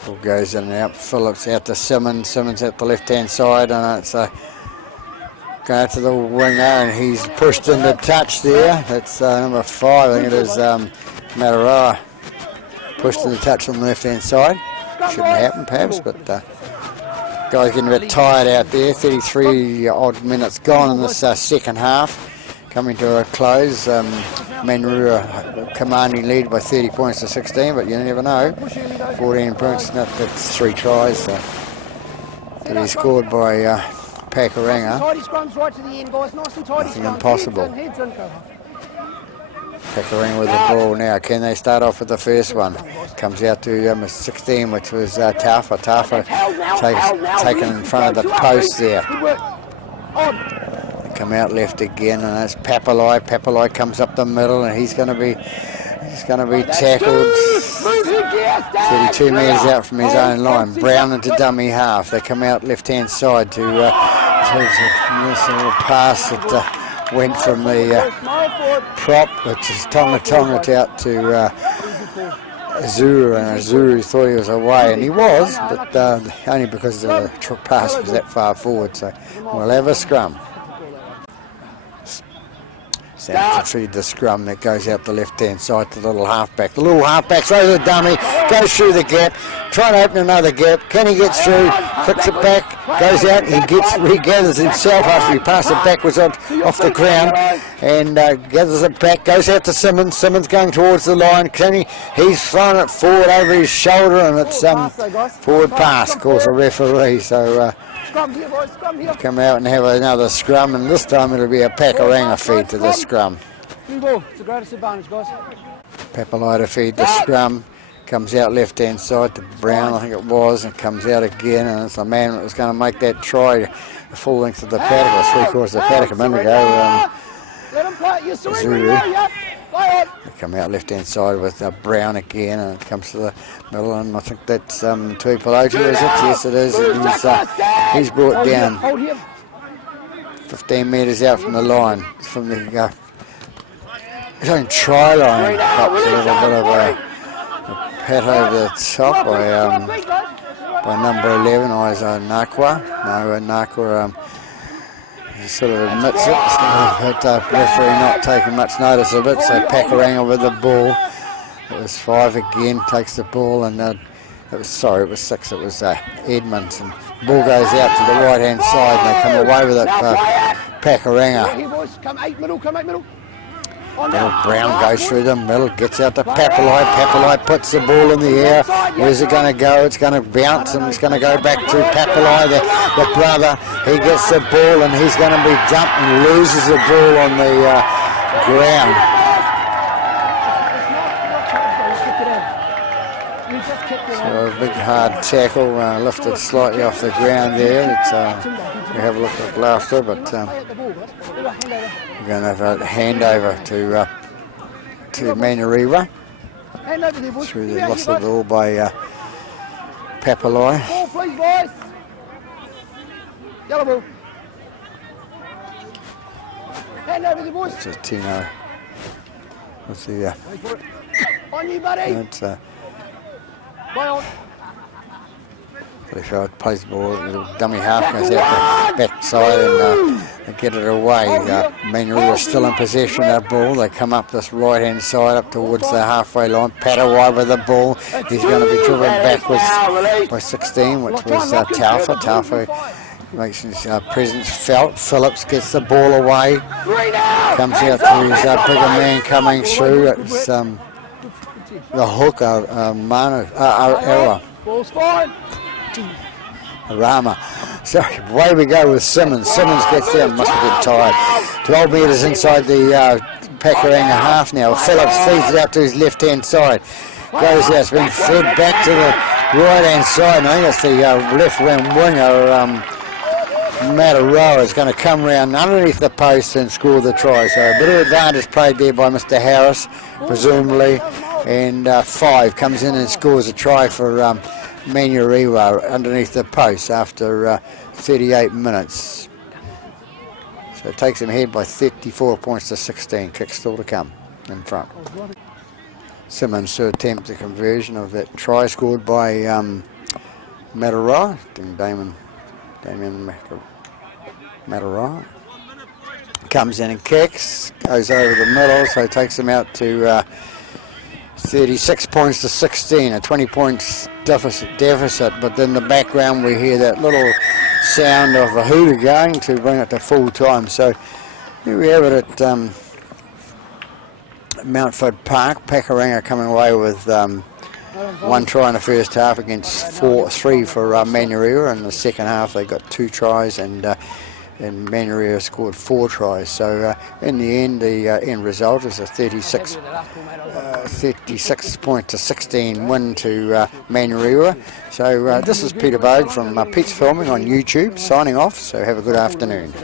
Ball goes in and out. Phillips out to Simmons. Simmons at the left-hand side, and it's going out to the winger, and he's pushed into touch there. That's number 5. I think it is manurewa. Pushed into touch on the left-hand side. Shouldn't happen, perhaps, but guys getting a bit tired out there. 33 odd minutes gone in this second half. Coming to a close. manurewa commanding lead by 30 points to 16, but you never know. 14 points, that's 3 tries to be scored by Pakuranga. Nothing impossible. Pakuranga with the ball now. Can they start off with the first one? Comes out to 16, which was Tafa. Tafa taken in front of the post there. They come out left again, and it's Papalai. Papalai comes up the middle, and he's going to be tackled 32 metres out from his own line. Brown into dummy half. They come out left-hand side to this little pass that went from the prop, which is Tonga out to Azuru, and Azuru thought he was away, and he was, but only because the pass was that far forward. So we'll have a scrum. To feed the scrum that goes out the left-hand side to the little halfback. The little halfback throws a dummy, goes through the gap, trying to open another gap. Can he get through? Flicks it back, goes out, he regathers himself after he passes it backwards off the ground, and gathers it back, goes out to Simmons. Simmons going towards the line. He's throwing it forward over his shoulder, and it's forward pass, calls the referee. So come out and have another scrum, and this time it'll be a Pakuranga feed to the scrum. Papalai to feed the scrum, comes out left-hand side to Brown, I think it was, and comes out again, and it's the man that was going to make that try, the full length of the paddock, or 3/4 of the paddock a minute ago. Zulu. They come out left-hand side with Brown again, and it comes to the middle, and I think that's Tuipolotu, is it? Yes, it is. He's brought down 15 metres out from the line, from the his own try line. Pops a little bit of a pat over the top by number 11, Isa Nakwa. No, Nakwa sort of admits it, but referee not taking much notice of it. So Pakuranga with the ball. It was 5 again, takes the ball, and it was 6. It was Edmonds, and ball goes out to the right hand side, and they come away with it for Pakuranga. Brown goes through the middle, gets out to Papalai. Papalai puts the ball in the air. Where's it going to go? It's going to bounce, and it's going to go back to Papalai, the brother. He gets the ball, and he's going to be dumped and loses the ball on the ground. So a big hard tackle, lifted slightly off the ground there. We have a look at laughter, but we're going to have a handover to manurewa. Through the loss of the ball by Papaloi. Ball, please, boys. Yellow ball. Hand over the boys. It's a Tino. What's the on you, buddy. It's Play on. plays the ball, little dummy half goes out the backside and they get it away. Manurewa still in possession of that ball. They come up this right hand side up towards the halfway line. Patawai with the ball. He's going to be driven backwards by 16, which was Taufa. Taufa makes his presence felt. Phillips gets the ball away. Comes out to his bigger man coming through. It's the hooker, Manurewa. Ball's fine. Rama. So away we go with Simmons. Simmons gets there, must be getting tired. 12 metres inside the Pakuranga half now. Phillips feeds it out to his left hand side. Goes out, it's been fed back to the right hand side. I think it's the left wing winger, manurewa, is going to come round underneath the post and score the try. So a bit of advantage played there by Mr. Harris, presumably. And 5 comes in and scores a try for manurewa underneath the post after 38 minutes. So it takes him ahead by 34 points to 16. Kick still to come in front. Simmons to attempt the conversion of that try scored by manurewa. Damien manurewa comes in and kicks, goes over the middle, so it takes him out to 36 points to 16, a 20 points deficit, but then in the background we hear that little sound of the hooter going to bring it to full time. So here we have it at Mountford Park. Pakuranga coming away with 1 try in the first half against 3 for manurewa. In the second half they got 2 tries and manurewa scored 4 tries. So in the end, the end result is a 36 point to 16 win to manurewa. So this is Peter Bogue from Pete's Filming on YouTube signing off. So have a good afternoon.